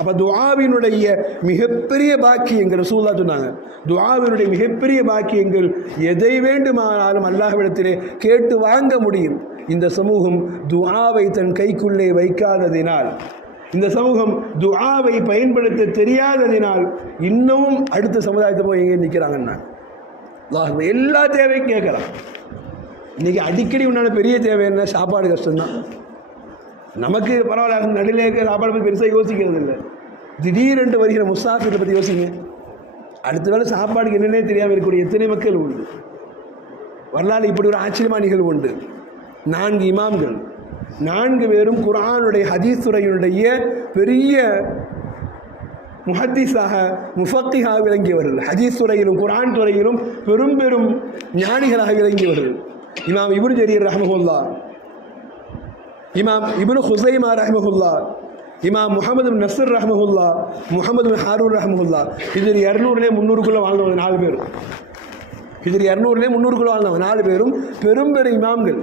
அப்போ துஆவினுடைய மிகப்பெரிய பாக்கியங்கள் ரசூலுல்லாஹ் சொன்னாங்க, துஆவினுடைய மிகப்பெரிய பாக்கியங்கள் எதை வேண்டுமானாலும் அல்லாஹ்விடத்திலே கேட்டு வாங்க முடியும். இந்த சமூகம் துஆவை தன் கைக்குள்ளே வைக்காததினால், இந்த சமூகம் துஆவை பயன்படுத்த தெரியாததினால் இன்னமும் அடுத்த சமுதாயத்தை போய் எங்கே நிற்கிறாங்கன்னா அல்லாஹ் எல்லா தேவையும் கேட்குறான். இன்றைக்கி அடிக்கடி உண்டான பெரிய தேவை என்ன? சாப்பாடு கஷ்டம்தான். நமக்கு பரவாயில்ல, நடுநிலை சாப்பாடு பற்றி பெருசாக யோசிக்கிறது இல்லை. திடீரென்று வருகிற முசாஃபிரை பற்றி யோசிங்க. அடுத்த வேளை சாப்பாடுக்கு என்னென்னே தெரியாமல் இருக்கக்கூடிய எத்தனை மக்கள் உண்டு. வரலாறு இப்படி ஒரு ஆச்சரியமான நிகழ்வு உண்டு. 4 இமாம்கள், 4 பேரும் குர்ஆனுடைய ஹதீஸ் துறையினுடைய பெரிய முஹத்திஸாக முஃபக்கிஹாக விளங்கியவர்கள். ஹதீஸ் துறையிலும் குர்ஆன் துறையிலும் பெரும் பெரும் ஞானிகளாக விளங்கியவர்கள். இமாம் இப்னு ஜரீர் ரஹ்மஹுல்லா, இமாம் இப்னு ஹுஸைமா ரஹ்மஹுல்லா, இமாம் முஹம்மது பின் நஸ்ர் ரஹ்மஹுல்லா, முஹம்மது பின் ஹாரூன் ரஹ்மஹுல்லா. ஹிஜ்ரி 200லே 300க்குள்ளே வாழ்ந்தவங்க 4 பேர். ஹிஜ்ரி 200லே 300க்குள்ளே வாழ்ந்தவங்க 4 பேரும் பெரும் பெரும் இமாம்கள்.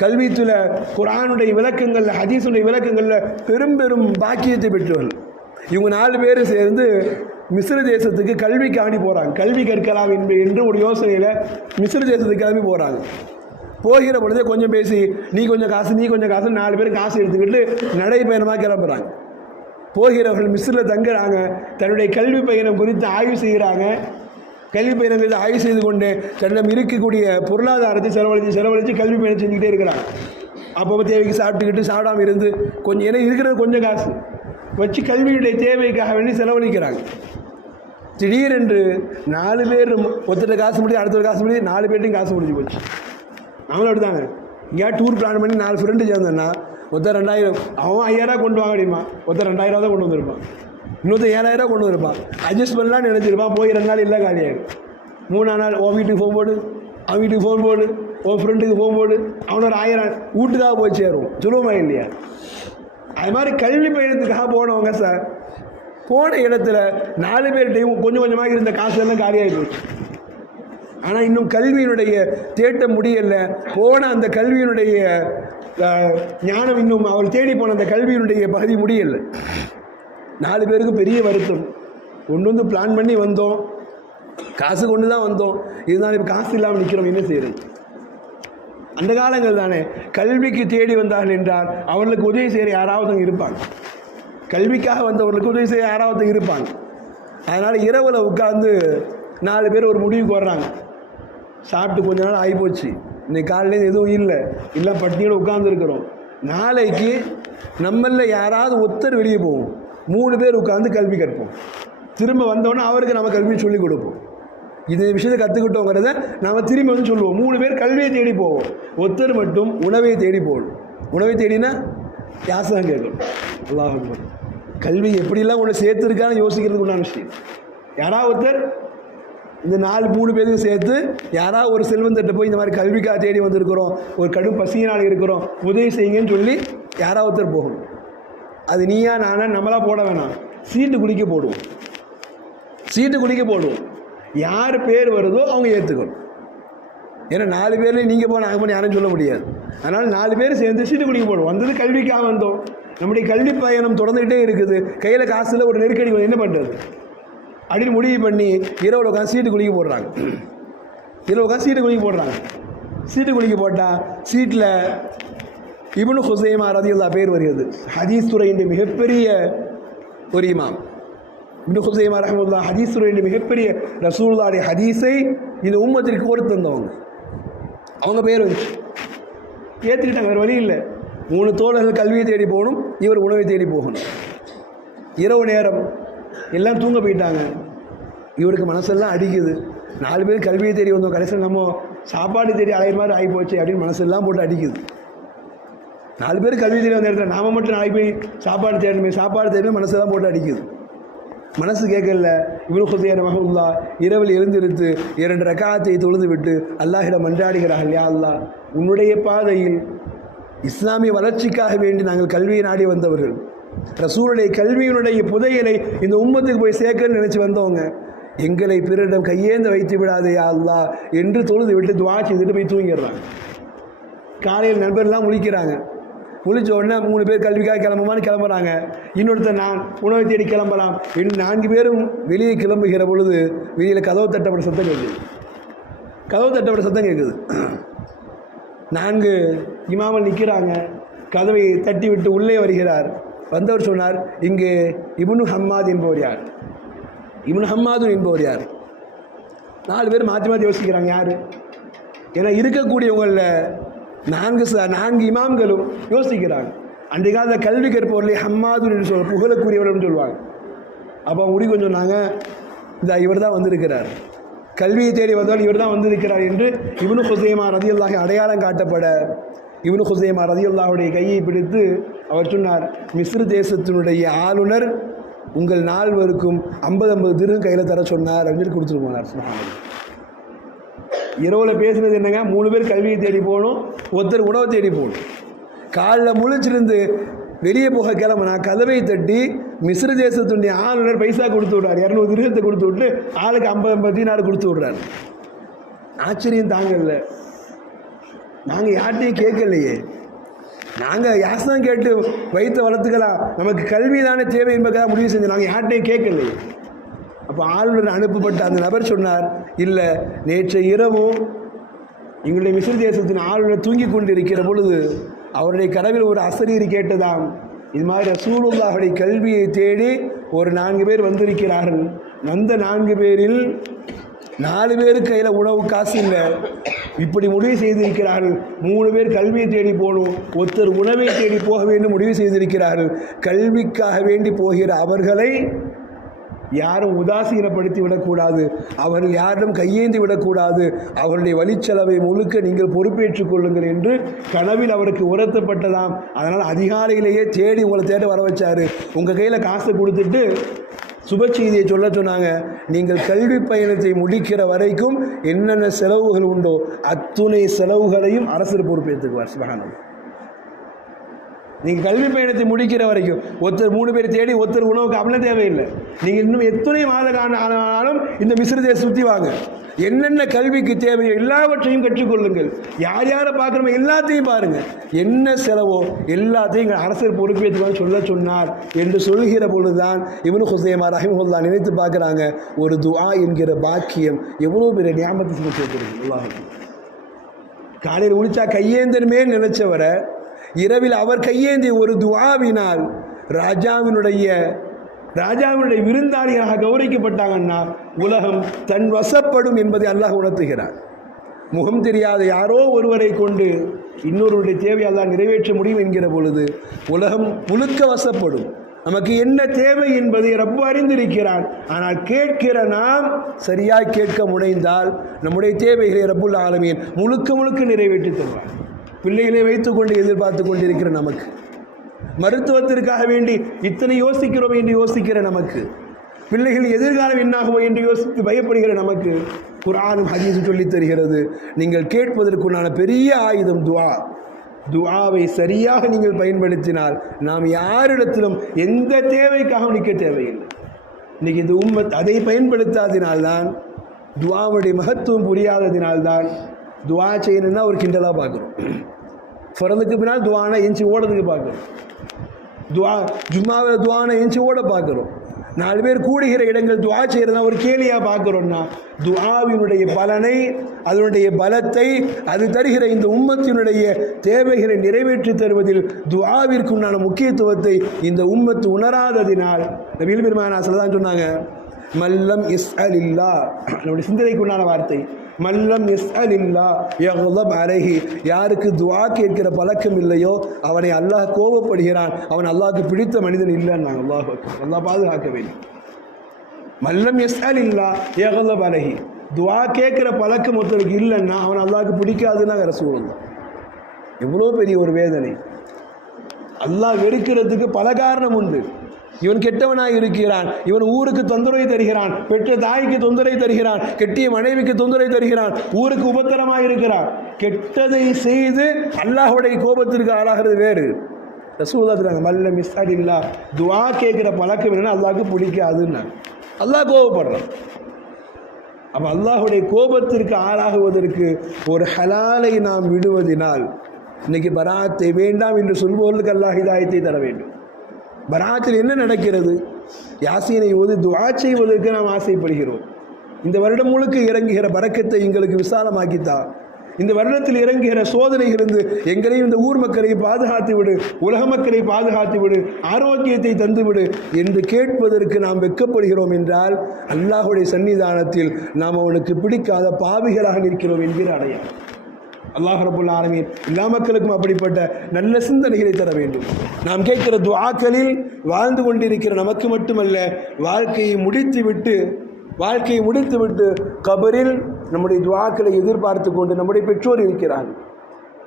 கல்வித்துல குர்ஆனுடைய விளக்கங்களில் ஹதீஸுடைய விளக்கங்களில் பெரும் பெரும் பாக்கியத்தை பெற்றவர்கள். இவங்க 4 பேர் சேர்ந்து மிஸ்ர் தேசத்துக்கு கல்விக்காண்டி போகிறாங்க. கல்வி கற்கலாம் என்று ஒரு யோசனையில் மிஸ்ர் தேசத்துக்கு கிளம்பி போகிறாங்க. போகிற பொழுதே கொஞ்சம் பேசி நீ கொஞ்சம் காசு நீ கொஞ்சம் காசு 4 பேர் காசு எடுத்துக்கிட்டு நடைப்பயணமாக கிளம்புறாங்க. போகிறவர்கள் மிஸ்ரில் தங்குறாங்க. தன்னுடைய கல்வி பயணம் குறித்து ஆய்வு செய்கிறாங்க. கல்வி பயணம் குறித்து ஆய்வு செய்து கொண்டு தன்னிடம் இருக்கக்கூடிய பொருளாதாரத்தை செலவழித்து கல்வி பயணம் செஞ்சுக்கிட்டே இருக்கிறாங்க. அப்போ தேவைக்கு சாப்பிட்டுக்கிட்டு சாப்பிடாமல் இருந்து கொஞ்சம் ஏன்னா இருக்கிறது கொஞ்சம் காசு வச்சு கல்வியுடைய தேவைக்காக வேண்டி செலவழிக்கிறாங்க. திடீரென்று 4 பேர் ஒருத்தர் காசு முடியும், அடுத்த காசு முடியும், 4 பேர்ட்டையும் காசு முடிஞ்சு போச்சு. அவங்களும் அப்படிதாங்க. இங்கே டூர் பிளான் பண்ணி 4 ஃப்ரெண்டு சேர்ந்தோன்னா ஒருத்தர் 2000, அவன் 5000 கொண்டு வாங்க முடியுமா, ஒருத்தர் 2000 தான் கொண்டு வந்திருப்பான், இன்னொருத்தர் 7000 கொண்டு வந்திருப்பான். அட்ஜஸ்ட் பண்ணலான்னு நினச்சிருப்பான். போய் 2 நாள் இல்லை காலியாயிடும். 3ஆம் நாள் உன் வீட்டுக்கு ஃபோன் போடு, அவன் வீட்டுக்கு ஃபோன் போடு, உன் ஃப்ரெண்டுக்கு ஃபோன் போடு, அவனோட 1000 வீட்டுக்காக போய் சேரும். சொல்லுவோமா இல்லையா? அது மாதிரி கல்வி பயணத்துக்காக போனவங்க சார் போன இடத்துல 4 பேர்கிட்டையும் கொஞ்சம் கொஞ்சமாக இருந்த காசுலாம் காலியாகிடுச்சு. ஆனால் இன்னும் கல்வியினுடைய தேட்டம் முடியலை. போன அந்த கல்வியினுடைய ஞானம் இன்னும் அவர் தேடி போன அந்த கல்வியினுடைய பகுதி முடியலை. 4 பேருக்கு பெரிய வருத்தம். கொண்டு வந்து பிளான் பண்ணி வந்தோம், காசு கொண்டு தான் வந்தோம், இருந்தாலும் இப்போ காசு இல்லாமல் நிற்கிறோம், என்ன செய்யறது? அந்த காலங்கள் தானே கல்விக்கு தேடி வந்தார்கள் என்றால் அவர்களுக்கு உதவி செய்கிற யாராவது இருப்பாங்க. கல்விக்காக வந்தவர்களுக்கு உதவி செய்ய யாராவது இருப்பாங்க. அதனால் இரவில் உட்கார்ந்து 4 பேர் ஒரு முடிவுக்கு வர்றாங்க. சாப்பிட்டு கொஞ்ச நாள் ஆகிப்போச்சு, இன்னைக்கு காலையில் எதுவும் இல்லை பட்டினியோடு உட்கார்ந்துருக்கிறோம். நாளைக்கு நம்மளில் யாராவது ஒருத்தர் வெளியே போவோம், 3 பேர் உட்கார்ந்து கல்வி கற்போம். திரும்ப வந்தோடனே அவருக்கு நம்ம கல்வி சொல்லிக் கொடுப்போம். இது விஷயத்தை கற்றுக்கிட்டோங்கிறத நாம் திரும்பி வந்து சொல்லுவோம். 3 பேர் கல்வியை தேடி போவோம், ஒருத்தர் மட்டும் உணவை தேடி போகணும். உணவை தேடினா யாசகம் கேட்கணும். அல்லாஹ் கல்வி எப்படிலாம் உன்னை சேர்த்துருக்கான்னு யோசிக்கிறதுக்கு உண்டான விஷயம். யாராவது ஒருத்தர் இந்த 3 பேருக்கு சேர்த்து யாராவது ஒரு செல்வந்தட்ட போய் இந்த மாதிரி கல்விக்காக தேடி வந்திருக்கிறோம், ஒரு கடும் பசியினால் இருக்கிறோம், உதவி செய்யுங்கன்னு சொல்லி யாராவது ஒருத்தர் போகணும். அது நீயா நானா நம்மளாக போட வேணாம், சீட்டு குடிக்க போடுவோம். சீட்டு குடிக்க போடுவோம். யார் பேர் வருதோ அவங்க ஏற்றுக்கணும். ஏன்னா 4 பேர்லேயும் நீங்கள் போன நாங்கள் பண்ணி யாரும் சொல்ல முடியாது. அதனால் 4 பேர் சேர்ந்து சீட்டு குடிக்க போடுவோம். வந்தது கல்விக்காக வந்தோம், நம்முடைய கல்வி பயணம் தொடர்ந்துகிட்டே இருக்குது, கையில் காசில் ஒரு நெருக்கடி என்ன பண்ணுறது அப்படின்னு முடிவு பண்ணி இரவில் உட்காந்து சீட்டு குளிக்க போடுறாங்க. இரவு உட்காந்து சீட்டு குளிக்க போடுறாங்க. சீட்டு குளிக்க போட்டால் சீட்டில் இப்னு ஹுஸைமா ரலியல்லாஹு பேர் வருகிறது. ஹதீஸ் துறையின் மிகப்பெரிய ஒரு இமாம். இப்னு ஹுஸைமா ரஹ்மத்துல்லாஹ் ஹதீஸ் துறையின் மிகப்பெரிய ரசூலுல்லாஹ்வுடைய ஹதீஸை இந்த உம்மத்திற்கு கொடுத்து தந்தவங்க. அவங்க பேர் வந்துச்சு, ஏற்றுக்கிட்டாங்க. வேறு வழி இல்லை. 3 தோழர்கள் கல்வியை தேடி போகணும், இவர் உணவை தேடி போகணும். இரவு நேரம் எல்லாம் தூங்க போயிட்டாங்க. இவருக்கு மனசெல்லாம் அடிக்குது. 4 பேர் கல்வியை தேடி வந்தோம், கடைசியில் நம்ம சாப்பாடு தேடி அலைய மாதிரி ஆகி போச்சு அப்படின்னு மனசெல்லாம் போட்டு அடிக்குது. 4 பேர் கல்வி தேடி வந்த இடத்துல நாம மட்டும் நாளைக்கு போய் சாப்பாடு தேடணுமே மனசெல்லாம் போட்டு அடிக்குது. மனசு கேட்கல. இப்னு ஹுஸைமா ரஹ்மத்துல்லாஹ் இரவில் எழுந்திருத்து 2 ரக்காத்தை தொழுது விட்டு அல்லாஹ்விடம் மன்றாடுகிறார்கள், யா அல்லாஹ், உன்னுடைய பாதையில் இஸ்லாமிய வளர்ச்சிக்காக வேண்டி நாங்கள் கல்வியை நாடி வந்தவர்கள், ரசூலுடைய கல்வியினுடைய புதையலை இந்த உம்மத்துக்கு போய் சேர்க்கன்னு நினச்சி வந்தவங்க, எங்களை பிறரிடம் கையேந்து வைத்து விடாதே யா அல்லாஹ் என்று தொழுது விட்டு துஆ செய்துட்டு போய் தூங்கிடுறாங்க. காலையில் நண்பர்லாம் முழிக்கிறாங்க. முழிச்ச உடனே 3 பேர் கல்விக்காக கிளம்புமான்னு கிளம்புறாங்க. இன்னொருத்தர் நான் உணவை தேடி கிளம்பலாம். 4 பேரும் வெளியே கிளம்புகிற பொழுது வெளியில் கதவு தட்டப்பட்ட சத்தம் கேட்குது. 4 இமாமல் நிற்கிறாங்க. கதவை தட்டி விட்டு உள்ளே வருகிறார். வந்தவர் சொன்னார், இங்கே இப்னு ஹம்மாத் என்பவர் யார்? இப்னு ஹம்மாது என்பவர் யார்? 4 பேர் மாற்றி மாற்றி யோசிக்கிறாங்க யார். ஏன்னா இருக்கக்கூடியவங்களில் 4 இமாம்களும் யோசிக்கிறாங்க. அன்றைய காலத்தில் கல்வி கற்பவர்களே ஹம்மாது என்று புகழக்கூடியவர்கள் சொல்லுவாங்க. அப்போ அவங்க கொஞ்சம் சொன்னாங்க, இந்த இவர் தான் வந்திருக்கிறார், கல்வியை தேடி வந்தால் இவர் தான் வந்திருக்கிறார் என்று இப்னு குஸைமா ரலியல்லாஹு அடையாளம் காட்டப்பட இப்னு குஸைமா ரலியல்லாஹுடைய கையை பிடித்து அவர் சொன்னார், மிஸ்ர் தேசத்தினுடைய ஆளுநர் உங்கள் நால்வருக்கும் 50 திர்ஹம் கையில் தர சொன்னார் அப்படின்னு கொடுத்துட்டு போனார். இரவில் பேசுனது என்னங்க, 3 பேர் கல்வியை தேடி போகணும், ஒருத்தர் உணவை தேடி போகணும். காலில் முழிச்சிருந்து வெளியே போக கிளம்புனா கதவை தட்டி மிஸ்ர் தேசத்துடைய ஆளுநர் பைசா கொடுத்து விட்றாரு, 200 திர்ஹத்தை கொடுத்து விட்டு ஆளுக்கு 50 தீனார் கொடுத்து விட்றாரு. ஆச்சரியம் தாங்கல்ல. நாங்கள் யார்கிட்டையும் கேட்கலையே, நாங்கள் யாசனம் கேட்டு வைத்த வளர்த்துக்கலாம், நமக்கு கல்வி தானே தேவை என்பதாக முடிவு செஞ்சு நாங்கள் யார்கிட்டையும் கேட்கலையே. அப்போ ஆளுநர் அனுப்பப்பட்ட அந்த நபர் சொன்னார், இல்லை நேற்று இரவும் எங்களுடைய மிஸ்ர் தேசத்தின் ஆளுநர் தூங்கி கொண்டிருக்கிற பொழுது அவருடைய கனவில் ஒரு அசரீரி கேட்டதாம், இது மாதிரி ரசூலுல்லாஹுடைய கல்வியை தேடி ஒரு 4 பேர் வந்திருக்கிறார்கள், வந்த 4 பேரில் 4 பேருக்கு கையில் உணவு காசு இல்லை, இப்படி முடிவு செய்திருக்கிறார்கள். 3 பேர் கல்வியை தேடி போகணும், ஒருத்தர் உணவை தேடி போக வேண்டும் முடிவு செய்திருக்கிறார்கள். கல்விக்காக வேண்டி போகிற அவர்களை யாரும் உதாசீனப்படுத்தி விடக்கூடாது, அவர்கள் யாரிடம் கையேந்தி விடக்கூடாது, அவருடைய வழிச்செலவை முழுக்க நீங்கள் பொறுப்பேற்றுக் கொள்ளுங்கள் என்று கனவில் அவருக்கு உணர்த்தப்பட்டதாம். அதனால் அதிகாலையிலேயே தேடி உங்களை தேட வர வச்சார். உங்கள் கையில் காசை கொடுத்துட்டு சுப செய்தியை சொல்ல சொன்னாங்க, நீங்கள் கல்வி பயணத்தை முடிக்கிற வரைக்கும் என்னென்ன செலவுகள் உண்டோ அத்துணை செலவுகளையும் அரசர் பொறுப்பேற்றுக்குவார். சுப்ஹானல்லாஹ். நீங்கள் கல்வி பயணத்தை முடிக்கிற வரைக்கும் ஒருத்தர் 3 பேர் தேடி ஒருத்தர் உணவுக்கு அவ்வளோ தேவையில்லை. நீங்கள் இன்னும் எத்தனை மாத ஆனாலும் இந்த மிஸ்ர் தேசம் சுற்றி வாங்க, என்னென்ன கல்விக்கு தேவையோ எல்லாவற்றையும் கற்றுக்கொள்ளுங்கள், யார் யாரை பார்க்குறோமோ எல்லாத்தையும் பாருங்கள், என்ன செலவோ எல்லாத்தையும் எங்கள் அரசர் பொறுப்பேற்றுவான்னு சொல்ல சொன்னார் என்று சொல்கிற பொழுதுதான் இப்னு குஸைமா ரஹிமஹுல்லாஹ் நினைத்து பார்க்குறாங்க, ஒரு துஆ என்கிற பாக்கியம் எவ்வளோ பெரிய நியாமத்தை செஞ்சு வைக்கிறது. அல்லாஹ் காலையில் முடிச்சா கையேந்தனுமே நினைச்சவரை இரவில் அவர் கையேந்திய ஒரு துஆவினால் ராஜாவினுடைய விருந்தாளிகளாக கௌரவிக்கப்பட்டாங்கன்னா உலகம் தன் வசப்படும் என்பதை அல்லாஹ் உணர்த்துகிறார். முகம் தெரியாத யாரோ ஒருவரை கொண்டு இன்னொருவருடைய தேவை அல்லாஹ் நிறைவேற்ற முடியும் என்கிற பொழுது உலகம் முழுக்க வசப்படும். நமக்கு என்ன தேவை என்பதை ரப்பு அறிந்திருக்கிறான். ஆனால் கேட்கிற நாம் சரியாக கேட்க முனைந்தால் நம்முடைய தேவைகளை ரப்புல் ஆலமீன் முழுக்க நிறைவேற்றி தருவார். பிள்ளைகளை வைத்துக்கொண்டு எதிர்பார்த்து கொண்டிருக்கிற நமக்கு, மருத்துவத்திற்காக வேண்டி இத்தனை யோசிக்கிறோம் என்று யோசிக்கிற நமக்கு, பிள்ளைகள் எதிர்காலம் என்னாகுமோ என்று யோசித்து பயப்படுகிற நமக்கு குர்ஆனும் ஹதீஸும் சொல்லித் தருகிறது, நீங்கள் கேட்பதற்குண்டான பெரிய ஆயுதம் துஆ. துஆவை சரியாக நீங்கள் பயன்படுத்தினால் நாம் யாரிடத்திலும் எந்த தேவைக்காக நிற்க தேவையில்லை. இன்றைக்கி இந்த உம்மத் அதை பயன்படுத்தாதினால்தான், துஆவுடைய மகத்துவம் புரியாததினால்தான் துஆ செய்யணுன்னா ஒரு கிண்டலாக பார்க்குறோம். ஃபர்துக்கு பின்னால் துஆனை எஞ்சி ஓடுறதுக்கு பார்க்குறோம். ஜும்மாவில் துஆனை எஞ்சி ஓட பார்க்குறோம். 4 பேர் கூடுகிற இடங்கள் துஆ செய்கிறதா ஒரு கேலியாக பார்க்குறோன்னா, துஆவினுடைய பலனை, அதனுடைய பலத்தை, அது தருகிற இந்த உம்மத்தினுடைய தேவைகளை நிறைவேற்றி தருவதில் துஆவிற்குண்டான முக்கியத்துவத்தை இந்த உம்மத்து உணராததினால் நபிகள் பெருமானார் ஸல்லல்லாஹு அலைஹி வஸல்லம் சொன்னாங்க, மல்லம் யஸ்அலில்லா, நம்முடைய சிந்தனைக்குண்டான வார்த்தை, மல்லம் யஸ்அலில்லா யக்லப் அலைஹி, யாருக்கு துஆ கேட்கிற பழக்கம் இல்லையோ அவனை அல்லாஹ் கோபப்படுகிறான், அவன் அல்லாஹ்க்கு பிடித்த மனிதன் இல்லைன்னாங்க. அல்லாஹ் அக்பர், அல்லாஹ் பாதுகாக்க வேண்டும். மல்லம் யஸ்அலில்லா யக்லப் அலைஹி, துஆ கேட்கிற பழக்கம் ஒருத்தருக்கு இல்லைன்னா அவன் அல்லாஹ்க்கு பிடிக்காதுன்னாங்க ரசூலுல்லாஹ். எவ்வளோ பெரிய ஒரு வேதனை. அல்லாஹ் வெறுக்கிறதுக்கு பல காரணம் உண்டு. இவன் கெட்டவனாக இருக்கிறான், இவன் ஊருக்கு தொந்தரவை தருகிறான், பெற்ற தாய்க்கு தொந்தரவை தருகிறான், கெட்டிய மனைவிக்கு தொந்தரவை தருகிறான், ஊருக்கு உபத்திரமாக இருக்கிறான். கெட்டதை செய்து அல்லாஹ்வுடைய கோபத்திற்கு ஆளாகிறது வேறு. ரசூலுல்லாஹ் சொல்றாங்க, மல்லம் யஸ்அலில்லா, துஆ கேட்கிற பழக்கம் என்னன்னா அல்லாஹ்க்கு பிடிக்காதுன்னு. அல்லாஹ் கோபப்படுறான். அப்போ அல்லாஹ்வுடைய கோபத்திற்கு ஆளாகுவதற்கு ஒரு ஹலாலை நாம் விடுவதினால், இன்னைக்கு பராத்தை வேண்டாம் என்று சொல்பவர்களுக்கு அல்லாஹ் ஹிதாயத்தை தர வேண்டும். பராத்தில் என்ன நடக்கிறது? யாசீனை ஓதி துஆ செய்வதற்கு நாம் ஆசைப்படுகிறோம். இந்த வருடம் முழுக்க இறங்குகிற பரக்கத்தை எங்களுக்கு விசாலமாக்கித்தா, இந்த வருடத்தில் இறங்குகிற சோதனையிலிருந்து எங்களையும் இந்த ஊர் மக்களை பாதுகாத்து விடு, உலக மக்களை பாதுகாத்து விடு, ஆரோக்கியத்தை தந்துவிடு என்று கேட்பதற்கு நாம் வெட்கப்படுகிறோம் என்றால் அல்லாஹ்வுடைய சன்னிதானத்தில் நாம் அவனுக்கு பிடிக்காத பாவிகளாக நிற்கிறோம் என்கிற அடையாளம். அல்லாஹ் ரப்புல் ஆலமீன் எல்லா மக்களுக்கும் அப்படிப்பட்ட நல்ல சிந்தனைகளை தர வேண்டும். நாம் கேட்கிற துஆக்களில் வாழ்ந்து கொண்டிருக்கிற நமக்கு மட்டுமல்ல, வாழ்க்கையை முடித்துவிட்டு வாழ்க்கையை முடித்துவிட்டு கபரில் நம்முடைய துஆக்களை எதிர்பார்த்து கொண்டு நம்முடைய பெற்றோர் இருக்கிறார்கள்.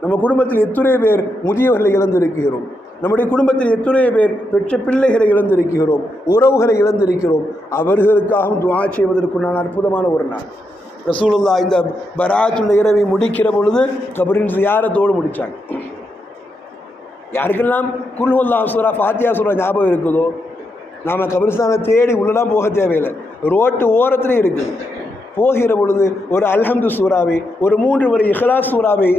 நம்ம குடும்பத்தில் எத்தனை பேர் முதியவர்களை இழந்திருக்கிறோம். நம்முடைய குடும்பத்தில் எத்தனை பேர் பெற்ற பிள்ளைகளை இழந்திருக்கிறோம், உறவுகளை இழந்திருக்கிறோம். அவர்களுக்காகவும் துஆ செய்வதற்குண்டான அற்புதமான ஒரு நாள். ரசூலுல்லாஹ் இந்த பராத்துல் இரவை முடிக்கிற பொழுது கபரின் ஜியாரத்தோடு முடித்தாங்க. யாருக்கெல்லாம் குல் ஹுவல்லாஹ் சூரா ஃபாத்தியா சூரா ஞாபகம் இருக்குதோ, நாம் கபிரிஸ்தானை தேடி உள்ளலாம் போக தேவையில்லை, ரோட்டு ஓரத்திலே இருக்குது. போகிற பொழுது ஒரு அல்ஹம்து சூறாவை, ஒரு 3 வரை இஹ்லாஸ் சூறாவை,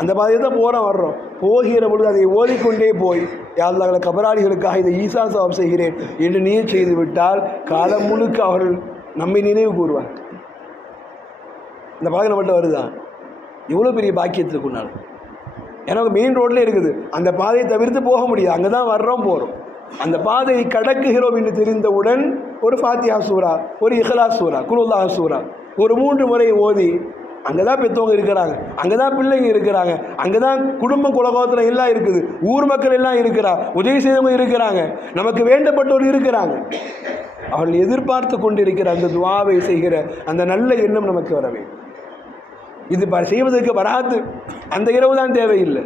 அந்த மாதிரி தான் போகிறோம் வர்றோம். போகிற பொழுது அதை ஓதிக்கொண்டே போய் யா அல்லாஹ் கபராளிகளுக்காக இதை ஈசா சவாப் செய்கிறேன் என்று நீர் செய்து விட்டால் காலம் முழுக்க அவர்கள் நம்மை நினைவு கூறுவார். இந்த பாக்கியம் மட்டும் வருதான் இவ்வளோ பெரிய பாக்கியத்திற்கு உண்டான. எனக்கு மெயின் ரோட்லேயே இருக்குது, அந்த பாதையை தவிர்த்து போக முடியாது. அங்கே தான் வர்றோம் போகிறோம். அந்த பாதையை கடக்குகிறோம் என்று தெரிந்தவுடன் ஒரு ஃபாத்தியா சூரா, ஒரு இஹ்லாஸ் சூரா, குல்ஹுவல்லாஹ் சூரா ஒரு 3 முறை ஓதி, அங்கே தான் பெற்றவங்க இருக்கிறாங்க, அங்கே தான் பிள்ளைங்க இருக்கிறாங்க, அங்கே தான் குடும்ப குலகோத்திரம் எல்லாம் இருக்குது, ஊர் மக்கள் எல்லாம் இருக்கிறா, உதவி செய்தவங்க இருக்கிறாங்க, நமக்கு வேண்டப்பட்டவர்கள் இருக்கிறாங்க. அவர்கள் எதிர்பார்த்து கொண்டிருக்கிற அந்த துஆவை செய்கிற அந்த நல்ல எண்ணம் நமக்கு வர வேண்டும். இது செய்வதற்கு வராது, அந்த இரவு தான் தேவையில்லை.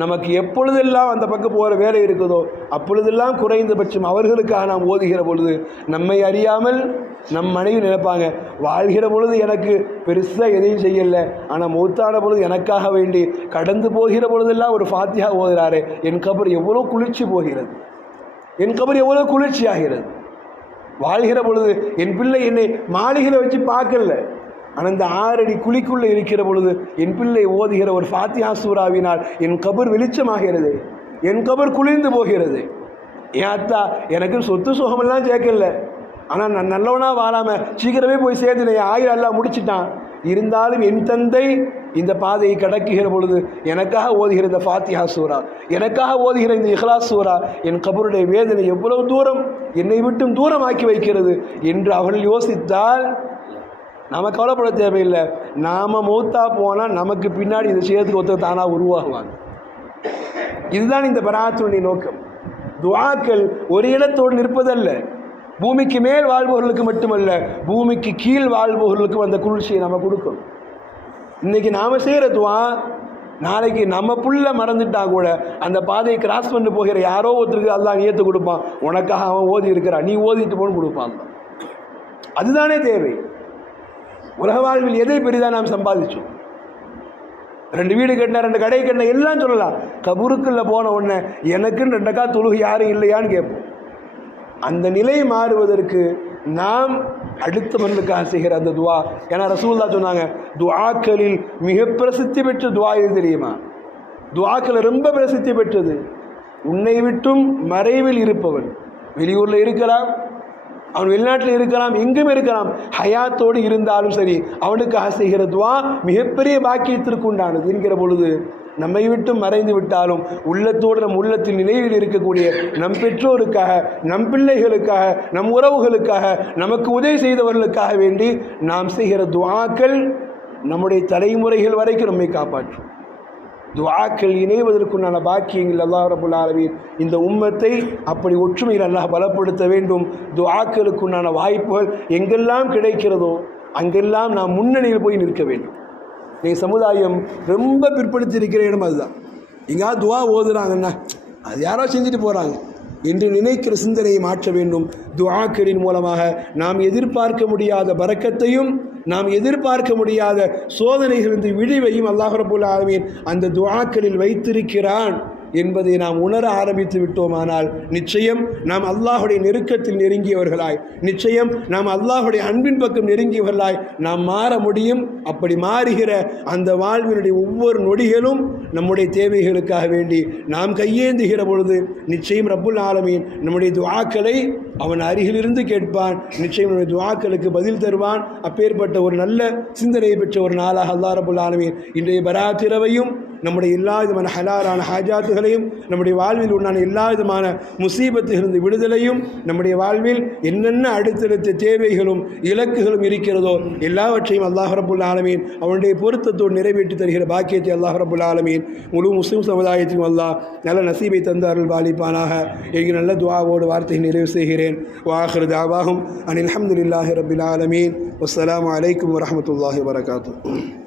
நமக்கு எப்பொழுதெல்லாம் அந்த பக்கம் போகிற வேலை இருக்குதோ அப்பொழுதெல்லாம் குறைந்தபட்சம் அவர்களுக்காக நாம் ஓதுகிற பொழுது நம்மை அறியாமல் நம் மனைவி நினைப்பாங்க, வாழ்கிற பொழுது எனக்கு பெருசாக எதையும் செய்யலை, ஆனால் மௌத்தான பொழுது எனக்காக வேண்டி கடந்து போகிற பொழுதெல்லாம் ஒரு ஃபாத்தியா ஓதுகிறாரே, என் கபர் எவ்வளோ குளிர்ச்சி போகிறது, என் கபர் எவ்வளோ குளிர்ச்சி ஆகிறது. வாழ்கிற பொழுது என் பிள்ளை என்னை மாளிகையில் வச்சு பார்க்கல, ஆனால் இந்த 6 அடி குழிக்குள்ளே இருக்கிற பொழுது என் பிள்ளை ஓதுகிற ஒரு ஃபாத்தியா சூறாவினால் என் கபர் வெளிச்சமாகிறது, என் கபர் குளிர்ந்து போகிறது. என் அத்தா எனக்கு சொத்து சுகமெல்லாம் சேர்க்கல, ஆனால் நான் நல்லவனா வாழாமல் சீக்கிரமே போய் சேர்ந்துட்டேன், 1000 அல்லாஹ் முடிச்சிட்டான். இருந்தாலும் என் தந்தை இந்த பாதையை கடக்குகிற பொழுது எனக்காக ஓதுகிற இந்த ஃபாத்தியா சூரா, எனக்காக ஓதுகிற இந்த இஹ்லாஸ் சூரா என் கபருடைய வேதனை எவ்வளவு தூரம் என்னை விட்டும் தூரமாக்கி வைக்கிறது என்று அவர்கள் யோசித்தால் நாம் கவலைப்பட தேவையில்லை. நாம் மௌத்தா போனால் நமக்கு பின்னாடி இதை செய்யறதுக்கு ஒருத்தர் தானாக உருவாகுவாங்க. இதுதான் இந்த பராத்துடைய நோக்கம். துஆக்கள் ஒரு இடத்தோடு நிற்பதல்ல, பூமிக்கு மேல் வாழ்பவர்களுக்கு மட்டுமல்ல, பூமிக்கு கீழ் வாழ்பவர்களுக்கும் அந்த குளிர்ச்சியை நம்ம கொடுக்கும். இன்றைக்கி நாம் செய்கிற துஆ நாளைக்கு நம்ம புள்ள மறந்துட்டா கூட அந்த பாதையை கிராஸ் பண்ணி போகிற யாரோ ஒருத்தருக்கு அல்லாஹ் நியத்து கொடுப்பான், உனக்காக அவன் ஓதி இருக்கிறான், நீ ஓதிட்டு போன்னு கொடுப்பான். அதுதானே தேவை. உலக வாழ்வில் எதை பெரிதாக நாம் சம்பாதிச்சோம்? 2 வீடு கட்டின, 2 கடை கட்டின, எல்லாம் சொல்லலாம். கபூருக்குள்ள போன உடனே எனக்குன்னு 2 ரக்காத் தொழுகை யாரும் இல்லையான்னு கேட்போம். அந்த நிலை மாறுவதற்கு நாம் அடுத்தவர்களுக்காக செய்கிற அந்த துஆ. ஏன்னா ரசூலுல்லாஹ் சொன்னாங்க, துஆக்களில் மிக பிரசித்தி பெற்ற துஆ எது தெரியுமா? துஆக்கள் ரொம்ப பிரசித்தி பெற்றது, உன்னை விட்டும் மறைவில் இருப்பவன், வெளியூரில் இருக்கலாம், அவன் வெளிநாட்டில் இருக்கலாம், எங்கும் இருக்கலாம், ஹயாத்தோடு இருந்தாலும் சரி, அவனுக்காக செய்கிற துஆ மிகப்பெரிய பாக்கியத்திற்கு உண்டானது என்கிற பொழுது நம்மை விட்டு மறைந்து விட்டாலும் உள்ளத்தோடு நம் உள்ளத்தில் நினைவில் இருக்கக்கூடிய நம் பெற்றோருக்காக, நம் பிள்ளைகளுக்காக, நம் உறவுகளுக்காக, நமக்கு உதவி செய்தவர்களுக்காக வேண்டி நாம் செய்கிற துஆக்கள் நம்முடைய தலைமுறைகள் வரைக்கும் நம்மை காப்பாற்றும். துஆக்கள் இணைவதற்குண்டான பாக்கியங்கள் அல்லாஹ் ரப்பல் ஆலமீன் இந்த உம்மத்தை அப்படி ஒற்றுமையில் அல்லாஹ் பலப்படுத்த வேண்டும். துஆக்களுக்குண்டான வாய்ப்புகள் எங்கெல்லாம் கிடைக்கிறதோ அங்கெல்லாம் நாம் முன்னணியில் போய் நிற்க வேண்டும். நீங்கள் சமுதாயம் ரொம்ப பிற்படுத்தி இருக்கிற இடம் அதுதான். எங்கேயாவது துஆ ஓதுறாங்கன்னா அது யாரோ செஞ்சுட்டு போகிறாங்க என்று நினைக்கிற சிந்தனையை மாற்ற வேண்டும். துஆக்களின் மூலமாக நாம் எதிர்பார்க்க முடியாத பரக்கத்தையும் நாம் எதிர்பார்க்க முடியாத சோதனைகளிலிருந்து விடிவையும் அல்லாஹ் ரப்பல் ஆலமீன் அந்த துஆக்களில் வைத்திருக்கிறான் என்பதை நாம் உணர ஆரம்பித்து விட்டோமானால் நிச்சயம் நாம் அல்லாஹுடைய நெருக்கத்தில் நெருங்கியவர்களாய், நிச்சயம் நாம் அல்லாஹுடைய அன்பின் பக்கம் நெருங்கியவர்களாய் நாம் மாற முடியும். அப்படி மாறுகிற அந்த வாழ்வினுடைய ஒவ்வொரு நொடிகளும் நம்முடைய தேவைகளுக்காக வேண்டி நாம் கையேந்துகிற பொழுது நிச்சயம் ரப்புல் ஆலமீன் நம்முடைய துஆக்களை அவன் அருகிலிருந்து கேட்பான், நிச்சயம் நம்முடைய துஆக்களுக்கு பதில் தருவான். அப்பேற்பட்ட ஒரு நல்ல சிந்தனையை பெற்ற ஒரு நாளாக அல்லாஹ் ரப்புல் ஆலமீன் இன்றைய பராத் இரவையும் நம்முடைய எல்லா விதமான ஹலாலான ஹாஜாத்துகளையும், நம்முடைய வாழ்வில் உண்டான எல்லா விதமான முசீபத்திலிருந்து விடுதலையும், நம்முடைய வாழ்வில் என்னென்ன அடுத்தடுத்த தேவைகளும் இலக்குகளும் இருக்கிறதோ எல்லாவற்றையும் அல்லாஹ் ரப்புல் ஆலமீன் அவனுடைய பொருத்தத்தோடு நிறைவேற்றி தருகிற பாக்கியத்தை அல்லாஹ் ரப்புல் ஆலமீன் முழு முஸ்லிம் சமுதாயத்திலும் அல்லாஹ் நல்ல நசீபை தந்து அருள் பாலிப்பானாக என்கிற நல்ல துஆவோடு வார்த்தையை நிறைவு செய்கிறேன். வாஹிரு தாவாஹும் அனில் ஹம்துலில்லாஹி ரப்பில் ஆலமீன். வஸ்ஸலாமு அலைக்கும் வரஹ்மத்துல்லாஹி வபரகாத்துஹு.